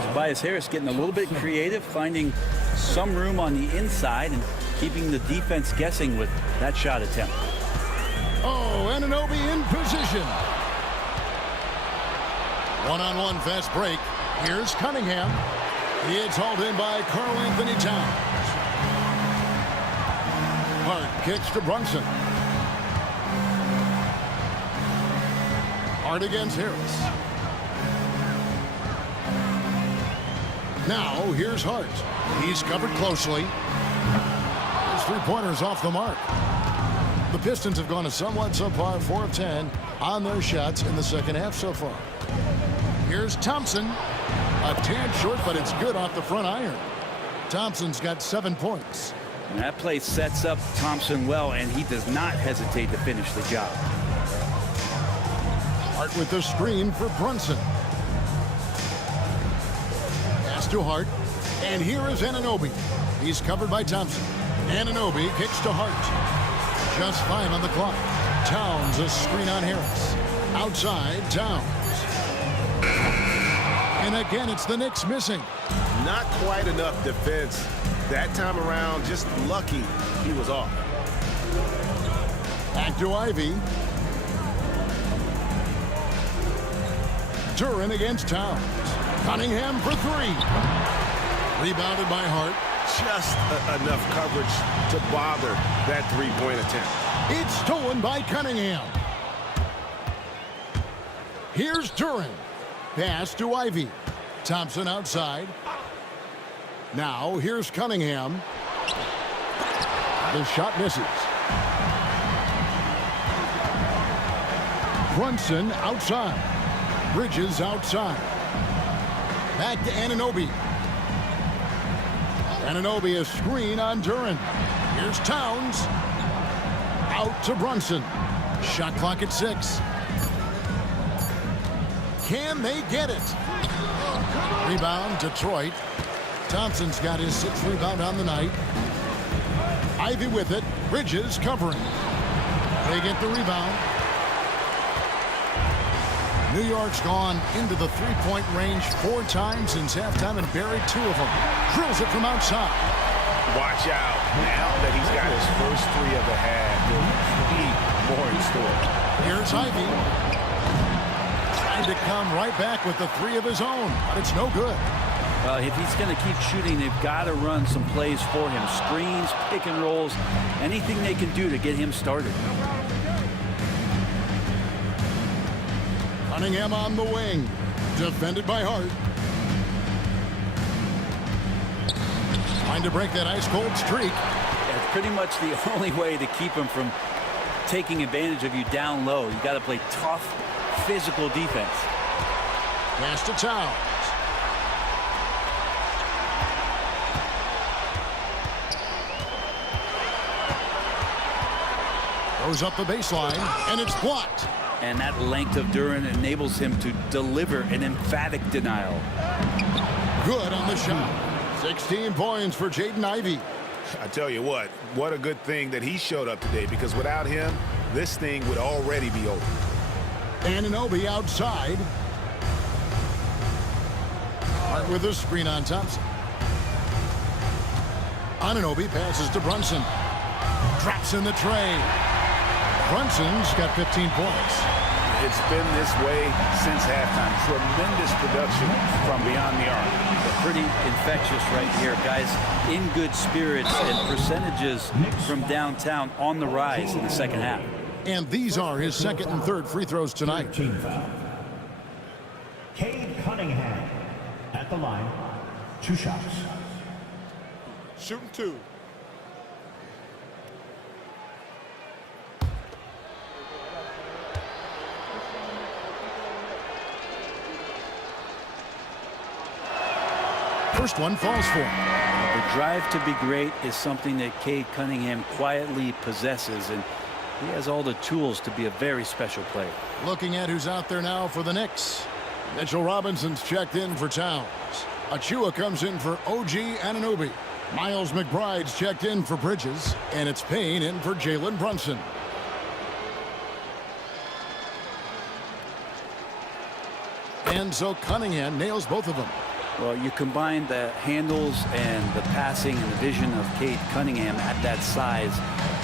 Tobias Harris getting a little bit creative, finding some room on the inside and keeping the defense guessing with that shot attempt. Oh, Anunoby in position. One-on-one fast break. Here's Cunningham. It's hauled in by Karl Anthony Towns. Hart kicks to Brunson. Hart against Harris. Now, here's Hart. He's covered closely. His three-pointers off the mark. The Pistons have gone a somewhat subpar 4 of 10 on their shots in the second half so far. Here's Thompson. A tad short, but it's good off the front iron. Thompson's got 7 points. And that play sets up Thompson well, and he does not hesitate to finish the job. Hart with the screen for Brunson. Pass to Hart. And here is Anunoby. He's covered by Thompson. Anunoby kicks to Hart. Just 5 on the clock. Towns a screen on Harris. Outside, Towns. And again, it's the Knicks missing. Not quite enough defense. That time around, just lucky he was off. Back to Ivy. Duren against Towns. Cunningham for 3. Rebounded by Hart. Just enough coverage to bother that three-point attempt. It's stolen by Cunningham. Here's Duren. Pass to Ivy. Thompson outside. Now here's Cunningham. The shot misses. Brunson outside. Bridges outside. Back to Anunoby. Anunoby a screen on Duren. Here's Towns. Out to Brunson. Shot clock at 6. Can they get it? Rebound, Detroit. Thompson's got his 6th rebound on the night. Ivy with it. Bridges covering. They get the rebound. New York's gone into the three-point range 4 times since halftime and buried 2 of them. Drills it from outside. Watch out. Now that he's got his first 3 of the half, there'll be more in store. Here's Ivy. Trying to come right back with the 3 of his own, but it's no good. Well, if he's going to keep shooting, they've got to run some plays for him. Screens, pick and rolls, anything they can do to get him started. Cunningham on the wing. Defended by Hart. Trying to break that ice-cold streak. That's pretty much the only way to keep him from taking advantage of you down low. You got to play tough, physical defense. Pass to Towns. Goes up the baseline, and it's blocked. And that length of Duren enables him to deliver an emphatic denial. Good on the shot. 16 points for Jaden Ivey. I tell you what a good thing that he showed up today, because without him, this thing would already be over. Anunoby outside. Hart with a screen on Thompson. Anunoby passes to Brunson. Drops in the tray. Brunson's got 15 points. It's been this way since halftime. Tremendous production from beyond the arc. Pretty infectious right here, guys. In good spirits and percentages from downtown on the rise in the second half. And these are his 2nd and 3rd free throws tonight. Team foul. Cade Cunningham at the line. 2 shots. Shooting 2. First one falls for him. The drive to be great is something that Cade Cunningham quietly possesses, and he has all the tools to be a very special player. Looking at who's out there now for the Knicks. Mitchell Robinson's checked in for Towns. Achua comes in for OG Anunoby. Miles McBride's checked in for Bridges. And it's Payne in for Jalen Brunson. And so Cunningham nails both of them. Well, you combine the handles and the passing and the vision of Cade Cunningham at that size,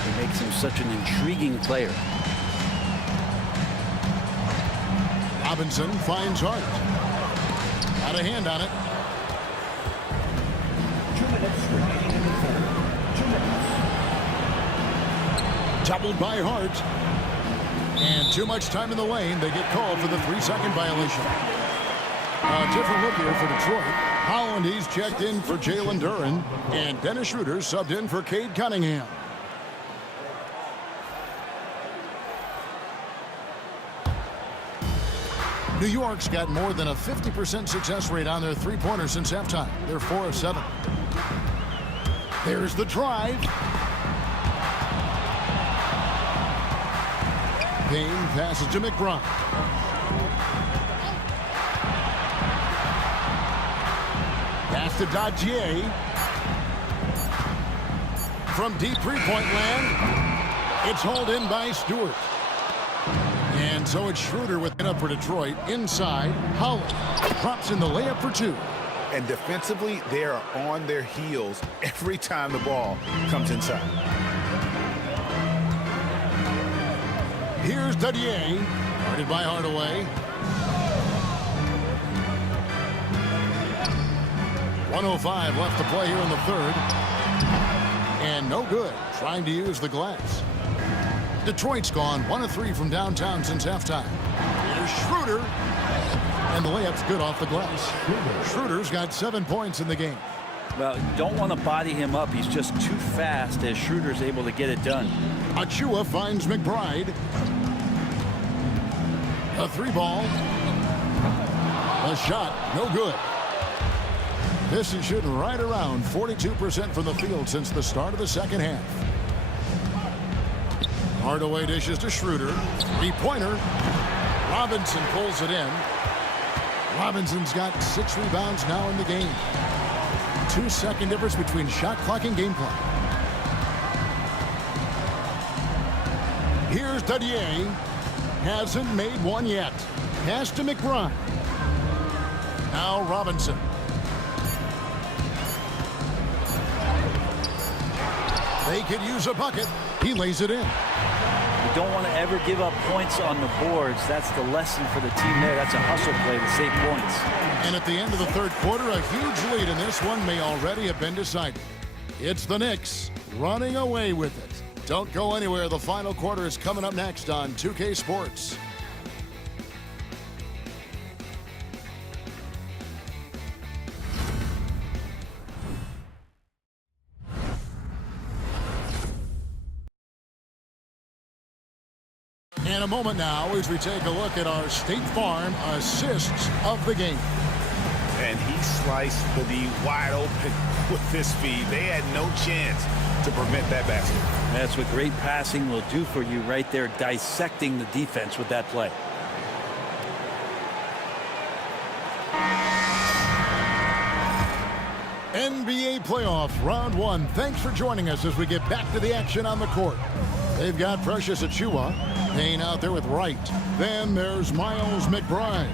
it makes him such an intriguing player. Robinson finds Hart. Got a hand on it. 2 minutes remaining in the third. 2 minutes. Doubled by Hart. And too much time in the lane. They get called for the 3-second violation. A different look here for Detroit. Holland, he's checked in for Jalen Duren. And Dennis Schroeder subbed in for Cade Cunningham. New York's got more than a 50% success rate on their three-pointers since halftime. They're 4 of 7. There's the drive. Payne passes to McBride. Pass to Dadier. From deep three-point land, it's hauled in by Stewart. And so it's Schroeder with it up for Detroit. Inside, Howard drops in the layup for 2. And defensively, they are on their heels every time the ball comes inside. Here's Dadier, guarded by Hardaway. 1:05 left to play here in the third. And no good, trying to use the glass. Detroit's gone 1 of 3 from downtown since halftime. Here's Schroeder. And the layup's good off the glass. Schroeder's got 7 points in the game. Well, you don't want to body him up. He's just too fast as Schroeder's able to get it done. Achua finds McBride. A 3-ball. A shot, no good. This is shooting right around 42% from the field since the start of the second half. Hardaway dishes to Schroeder. 3-pointer. Robinson pulls it in. Robinson's got 6 rebounds now in the game. 2-second difference between shot clock and game clock. Here's Dadier. Hasn't made one yet. Pass to McBride. Now Robinson. They could use a bucket. He lays it in. You don't want to ever give up points on the boards. That's the lesson for the team there. That's a hustle play to save points. And at the end of the third quarter, a huge lead in this one may already have been decided. It's the Knicks running away with it. Don't go anywhere. The final quarter is coming up next on 2K Sports. In a moment now as we take a look at our State Farm assists of the game. And he sliced the D wide open with this feed. They had no chance to prevent that basket. That's what great passing will do for you right there, dissecting the defense with that play. NBA playoff round 1. Thanks for joining us as we get back to the action on the court. They've got Precious Achua. Payne out there with Wright. Then there's Miles McBride.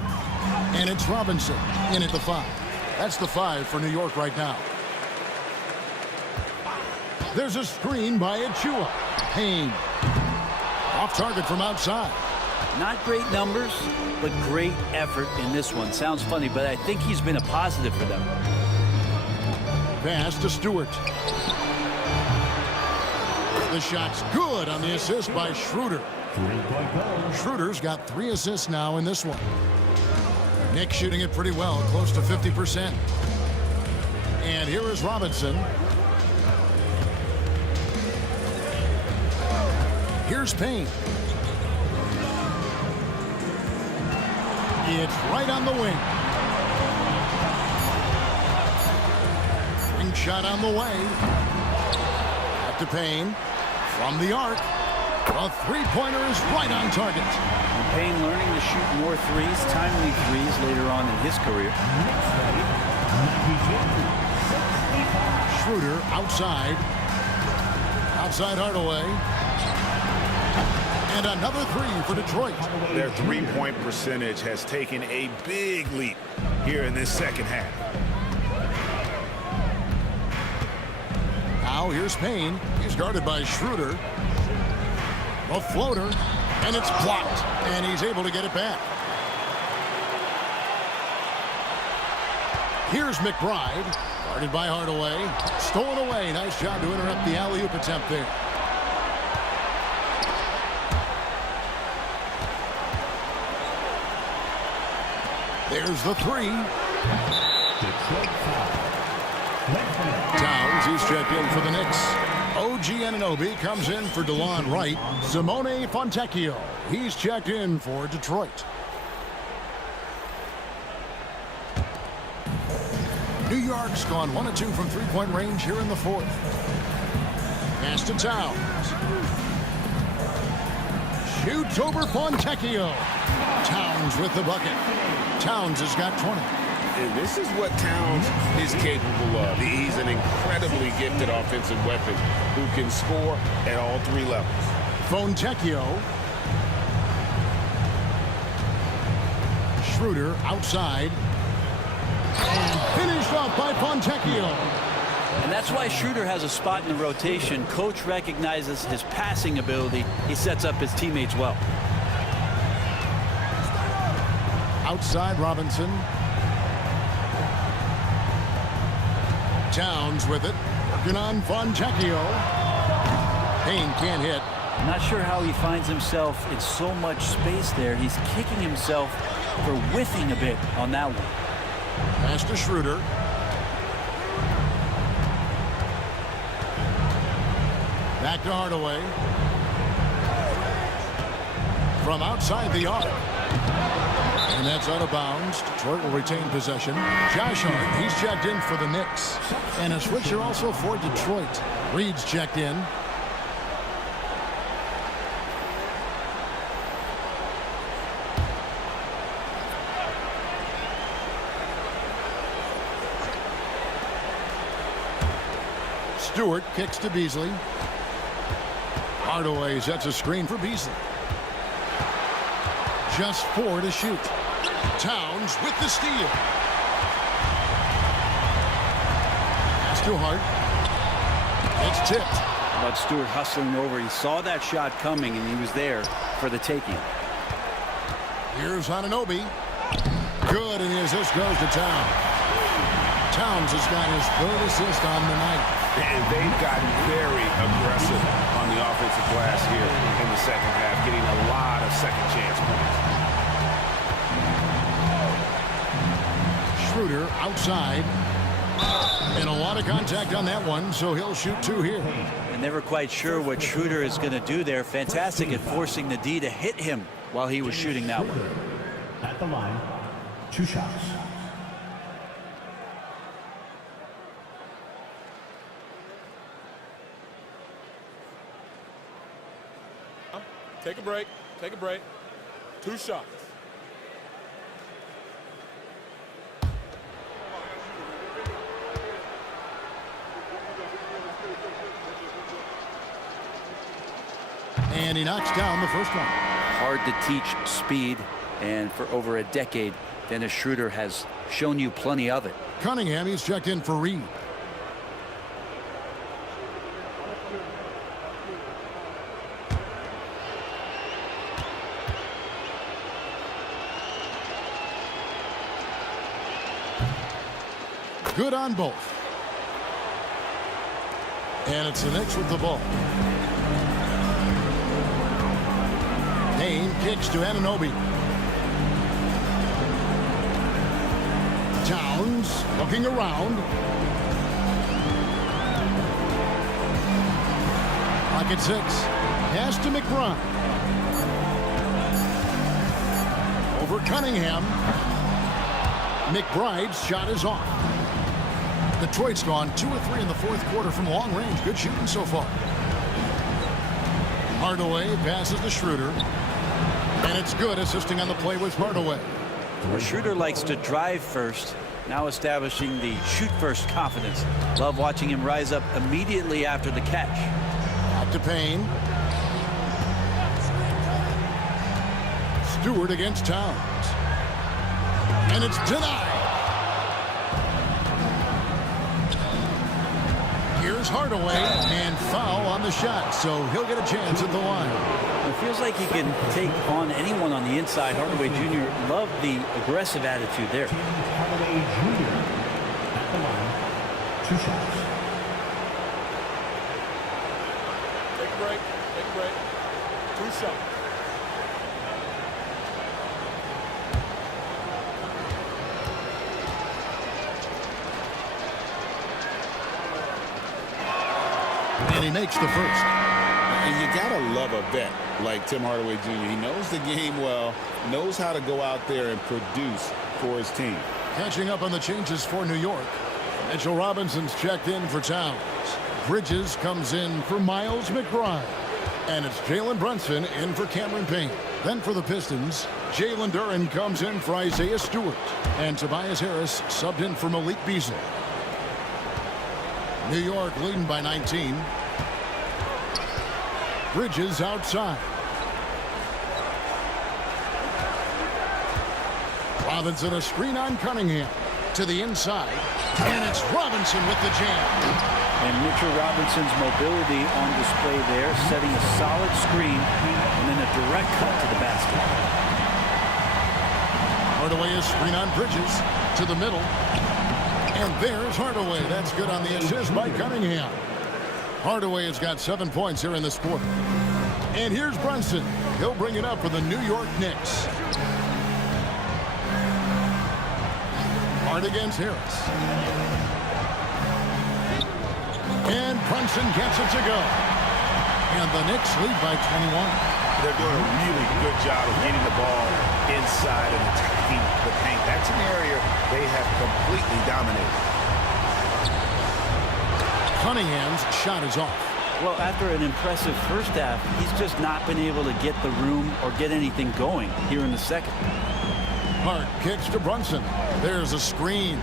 And it's Robinson in at the 5. That's the 5 for New York right now. There's a screen by Achua. Payne. Off target from outside. Not great numbers, but great effort in this one. Sounds funny, but I think he's been a positive for them. Pass to Stewart. The shot's good on the assist by Schroeder. Schroeder's got 3 assists now in this one. Knicks shooting it pretty well, close to 50%. And here is Robinson. Here's Payne. It's right on the wing. Ring shot on the way. Up to Payne. From the arc. A 3-pointer is right on target. And Payne learning to shoot more threes, timely threes later on in his career. Schroeder outside. Outside Hardaway. And another 3 for Detroit. Their 3-point percentage has taken a big leap here in this second half. Now here's Payne. He's guarded by Schroeder. A floater, and it's blocked, and he's able to get it back. Here's McBride, guarded by Hardaway. Stolen away. Nice job to interrupt the alley-oop attempt there. There's the 3. Towns, he's checked in for the Knicks. OG Anunoby comes in for DeLon Wright. Simone Fontecchio, he's checked in for Detroit. New York's gone 1 of 2 from three-point range here in the fourth. Pass to Towns. Shoots over Fontecchio. Towns with the bucket. Towns has got 20. And this is what Towns is capable of. He's an incredibly gifted offensive weapon who can score at all three levels. Fontecchio. Schroeder outside. And finished off by Fontecchio. And that's why Schroeder has a spot in the rotation. Coach recognizes his passing ability. He sets up his teammates well. Outside Robinson. Towns with it. Working on Fontecchio. Payne can't hit. I'm not sure how he finds himself in so much space there. He's kicking himself for whiffing a bit on that one. Pass to Schroeder. Back to Hardaway. From outside the arc. And that's out of bounds. Detroit will retain possession. Josh Hart, he's checked in for the Knicks. And a switcher also for Detroit. Reed's checked in. Stewart kicks to Beasley. Hardaway sets a screen for Beasley. Just 4 to shoot. Towns with the steal. Pass to Hart. It's tipped. But Stewart hustling over. He saw that shot coming, and he was there for the taking. Here's Anunoby. Good, and the assist goes to Towns. Towns has got his 3rd assist on the night. And they've gotten very aggressive on the offensive glass here in the second half, getting a lot of second chance points. Schroeder outside. And a lot of contact on that one, so he'll shoot 2 here. And never quite sure what Schroeder is going to do there. Fantastic at forcing the D to hit him while he was shooting that one. At the line, 2 shots. Take a break. Take a break. 2 shots. And he knocks down the first one. Hard to teach speed, and for over a decade, Dennis Schroeder has shown you plenty of it. Cunningham, he's checked in for Reed. Good on both. And it's the Knicks with the ball. Payne kicks to Anunoby. Towns looking around. Pocket 6. Pass to McBride. Over Cunningham. McBride's shot is off. Detroit's gone 2 of 3 in the fourth quarter from long range. Good shooting so far. Hardaway passes to Schroeder. And it's good, assisting on the play with Hardaway. Well, Schroeder likes to drive first, now establishing the shoot first confidence. Love watching him rise up immediately after the catch. Back to Payne. Stewart against Towns. And it's denied. Here's Hardaway, and foul on the shot, so he'll get a chance at the line. It feels like he can take on anyone on the inside. Hardaway Jr. loved the aggressive attitude there. Hardaway Jr. at the line, 2 shots. Take a break. Take a break. 2 shots. And he makes the first. And you gotta love a vet like Tim Hardaway Jr. He knows the game well, knows how to go out there and produce for his team. Catching up on the changes for New York. Mitchell Robinson's checked in for Towns. Bridges comes in for Miles McBride. And it's Jalen Brunson in for Cameron Payne. Then for the Pistons, Jalen Duren comes in for Isaiah Stewart. And Tobias Harris subbed in for Malik Beasley. New York leading by 19. Bridges outside. Robinson a screen on Cunningham. To the inside. And it's Robinson with the jam. And Mitchell Robinson's mobility on display there, setting a solid screen and then a direct cut to the basket. Hardaway is screen on Bridges to the middle. And there's Hardaway. That's good on the assist by Cunningham. Hardaway has got 7 points here in this quarter. And here's Brunson. He'll bring it up for the New York Knicks. Hard against Harris. And Brunson gets it to go. And the Knicks lead by 21. They're doing a really good job of getting the ball inside and attacking the paint. That's an area they have completely dominated. Cunningham's shot is off. Well, after an impressive first half, he's just not been able to get the room or get anything going here in the second. Hart kicks to Brunson. There's a screen.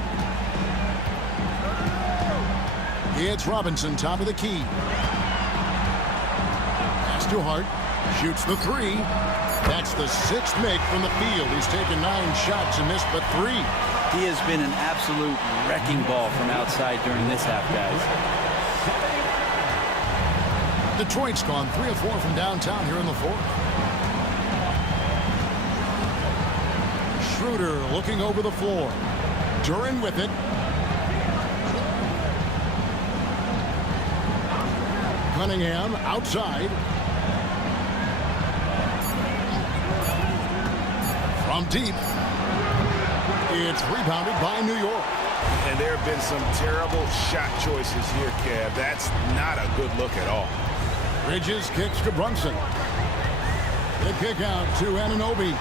It's Robinson, top of the key. Pass to Hart. Shoots the three. That's the sixth make from the field. He's taken 9 shots and missed but 3. He has been an absolute wrecking ball from outside during this half, guys. Detroit's gone 3 of 4 from downtown here in the fourth. Schroeder looking over the floor. Duren with it. Cunningham outside. From deep. It's rebounded by New York. And there have been some terrible shot choices here, Kev. That's not a good look at all. Bridges kicks to Brunson. The kick out to Anunoby.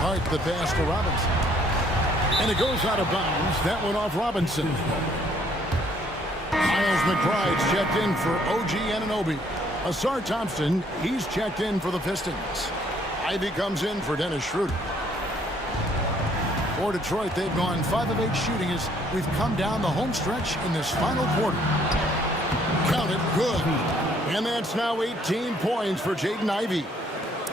Hart the pass to Robinson. And it goes out of bounds. That went off Robinson. Miles McBride's checked in for OG Anunoby. Asar Thompson, he's checked in for the Pistons. Ivy comes in for Dennis Schroeder. For Detroit, they've gone 5 of 8 shooting as we've come down the home stretch in this final quarter. Count it, good. And that's now 18 points for Jaden Ivey.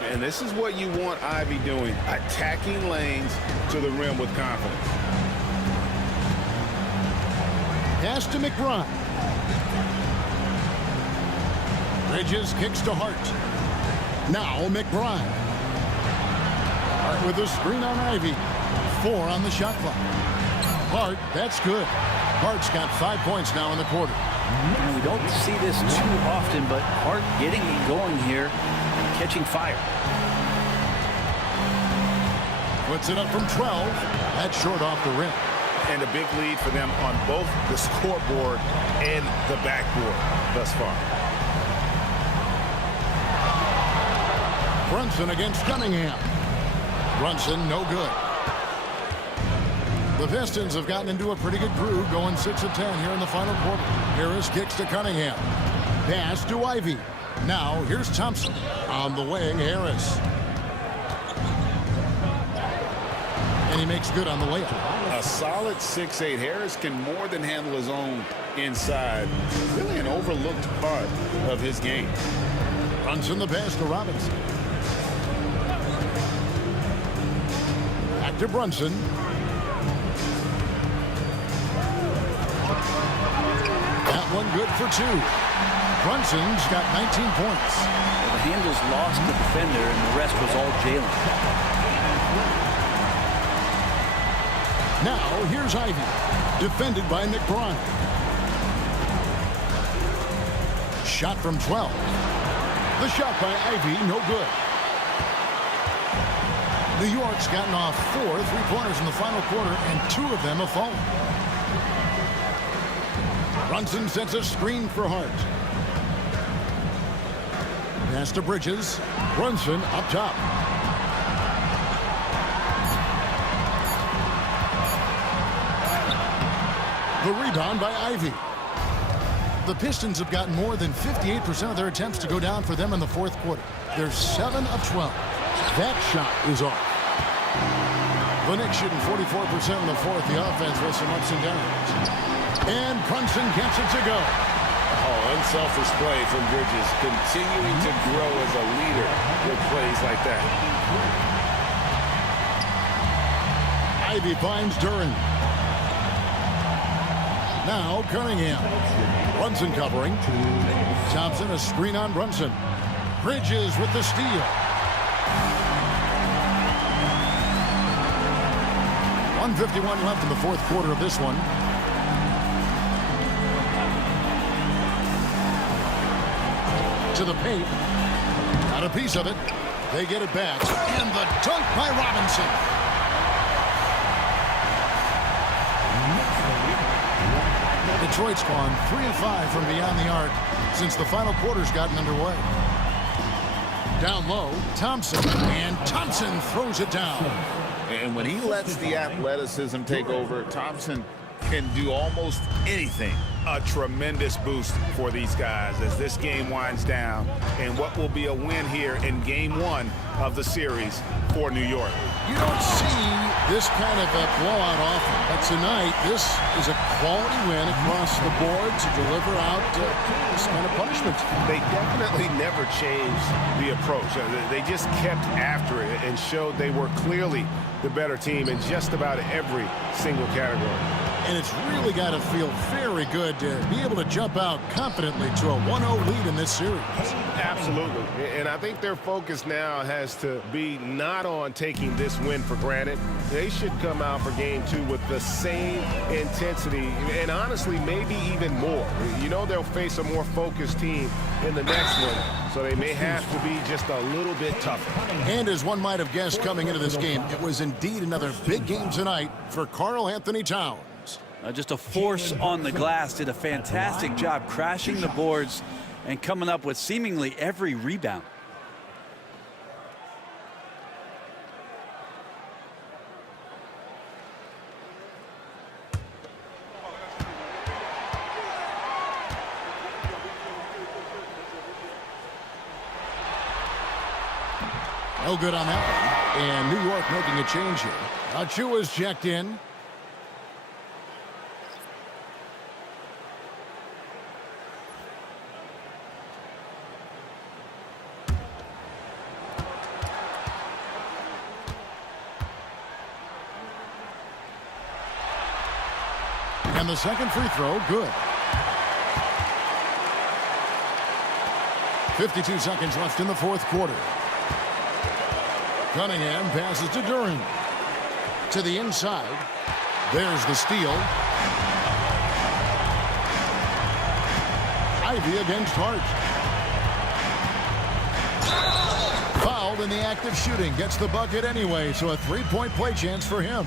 And this is what you want Ivy doing, attacking lanes to the rim with confidence. Pass to McBride. Bridges kicks to Hart. Now McBride. Hart with a screen on Ivy. 4 on the shot clock. Hart, that's good. Hart's got 5 points now in the quarter. And we don't see this too often, but Hart getting it going here, catching fire. Puts it up from 12. That's short off the rim. And a big lead for them on both the scoreboard and the backboard thus far. Brunson against Cunningham. Brunson, no good. The Pistons have gotten into a pretty good groove, going 6 of 10 here in the final quarter. Harris kicks to Cunningham. Pass to Ivy. Now, here's Thompson. On the wing, Harris. And he makes good on the layup. A solid 6'8". Harris can more than handle his own inside. Really an overlooked part of his game. Brunson the pass to Robinson. Back to Brunson. That one good for 2. Brunson's got 19 points. Well, the handles lost the defender, and the rest was all Jalen. Now, here's Ivy. Defended by McBride. Shot from 12. The shot by Ivy, no good. New York's gotten off 4 3-pointers in the final quarter, and 2 of them have fallen. Brunson sets a screen for Hart. Pass to Bridges. Brunson up top. The rebound by Ivy. The Pistons have gotten more than 58% of their attempts to go down for them in the fourth quarter. They're 7 of 12. That shot is off. The Knicks shooting 44% in the fourth. The offense with some ups and downs. And Brunson gets it to go. Oh, unselfish play from Bridges, continuing to grow as a leader with plays like that. Ivy finds Duran. Now Cunningham. Brunson covering. Thompson, a screen on Brunson. Bridges with the steal. 1:51 left in the fourth quarter of this one. To the paint. Got a piece of it. They get it back. And the dunk by Robinson. Detroit's gone 3 of 5 from beyond the arc since the final quarter's gotten underway. Down low, Thompson. And Thompson throws it down. And when he lets the athleticism take over, Thompson can do almost anything. A tremendous boost for these guys as this game winds down and what will be a win here in game 1 of the series for New York. You don't see this kind of a blowout often, but tonight this is a quality win across the board to deliver out this kind of punishment. They definitely never changed the approach. They just kept after it and showed they were clearly the better team in just about every single category. And it's really got to feel very good to be able to jump out confidently to a 1-0 lead in this series. Absolutely. And I think their focus now has to be not on taking this win for granted. They should come out for game 2 with the same intensity and honestly maybe even more. You know they'll face a more focused team in the next one, so they may have to be just a little bit tougher. And as one might have guessed coming into this game, it was indeed another big game tonight for Karl Anthony Towns. Just a force on the glass. Did a fantastic job crashing the boards and coming up with seemingly every rebound. No good on that one. And New York making a change here. Achua's checked in. And the second free throw, good. 52 seconds left in the fourth quarter. Cunningham passes to Duran. To the inside. There's the steal. Ivy against Hart. Fouled in the act of shooting. Gets the bucket anyway, so a three-point play chance for him.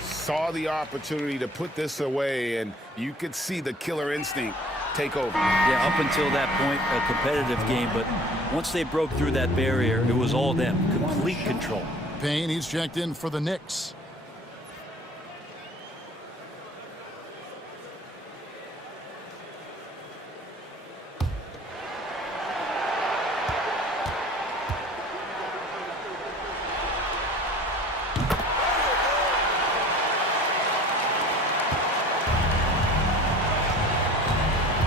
Saw the opportunity to put this away, and you could see the killer instinct take over. Yeah, up until that point, a competitive game, but once they broke through that barrier, it was all them. Complete control. Payne, he's checked in for the Knicks.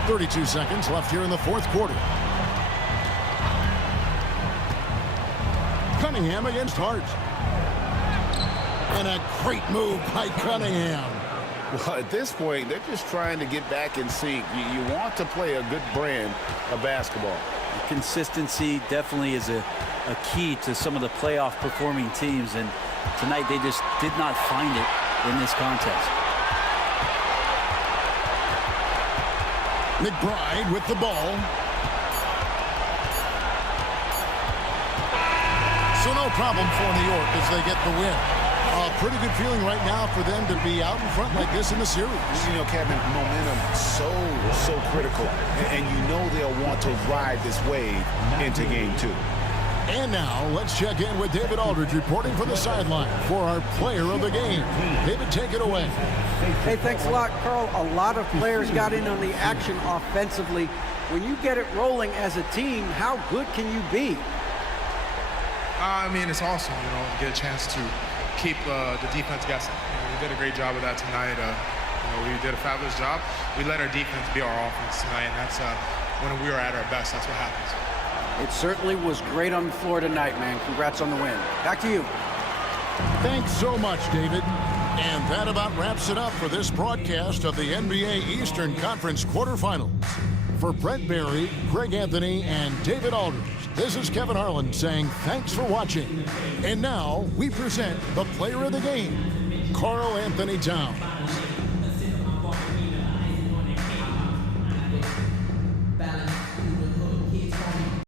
.32 seconds left here in the fourth quarter. Cunningham against Hart. And a great move by Cunningham. Well, at this point, they're just trying to get back in sync. You want to play a good brand of basketball. Consistency definitely is a key to some of the playoff performing teams, and tonight they just did not find it in this contest. McBride with the ball. So no problem for New York as they get the win. A pretty good feeling right now for them to be out in front like this in the series. You know, Kevin, momentum so critical. And you know they'll want to ride this wave into game 2. And now, let's check in with David Aldridge reporting from the sideline for our player of the game. David, take it away. Hey, thanks a lot, Carl. A lot of players got in on the action offensively. When you get it rolling as a team, how good can you be? I mean, it's awesome, you know, get a chance to keep the defense guessing. We did a great job of that tonight. We did a fabulous job. We let our defense be our offense tonight, and that's when we were at our best, that's what happens. It certainly was great on the floor tonight, man. Congrats on the win. Back to you. Thanks so much, David. And that about wraps it up for this broadcast of the NBA Eastern Conference quarterfinals. For Brent Barry, Greg Anthony, and David Aldridge, this is Kevin Harlan saying thanks for watching. And now we present the player of the game, Karl Anthony Towns.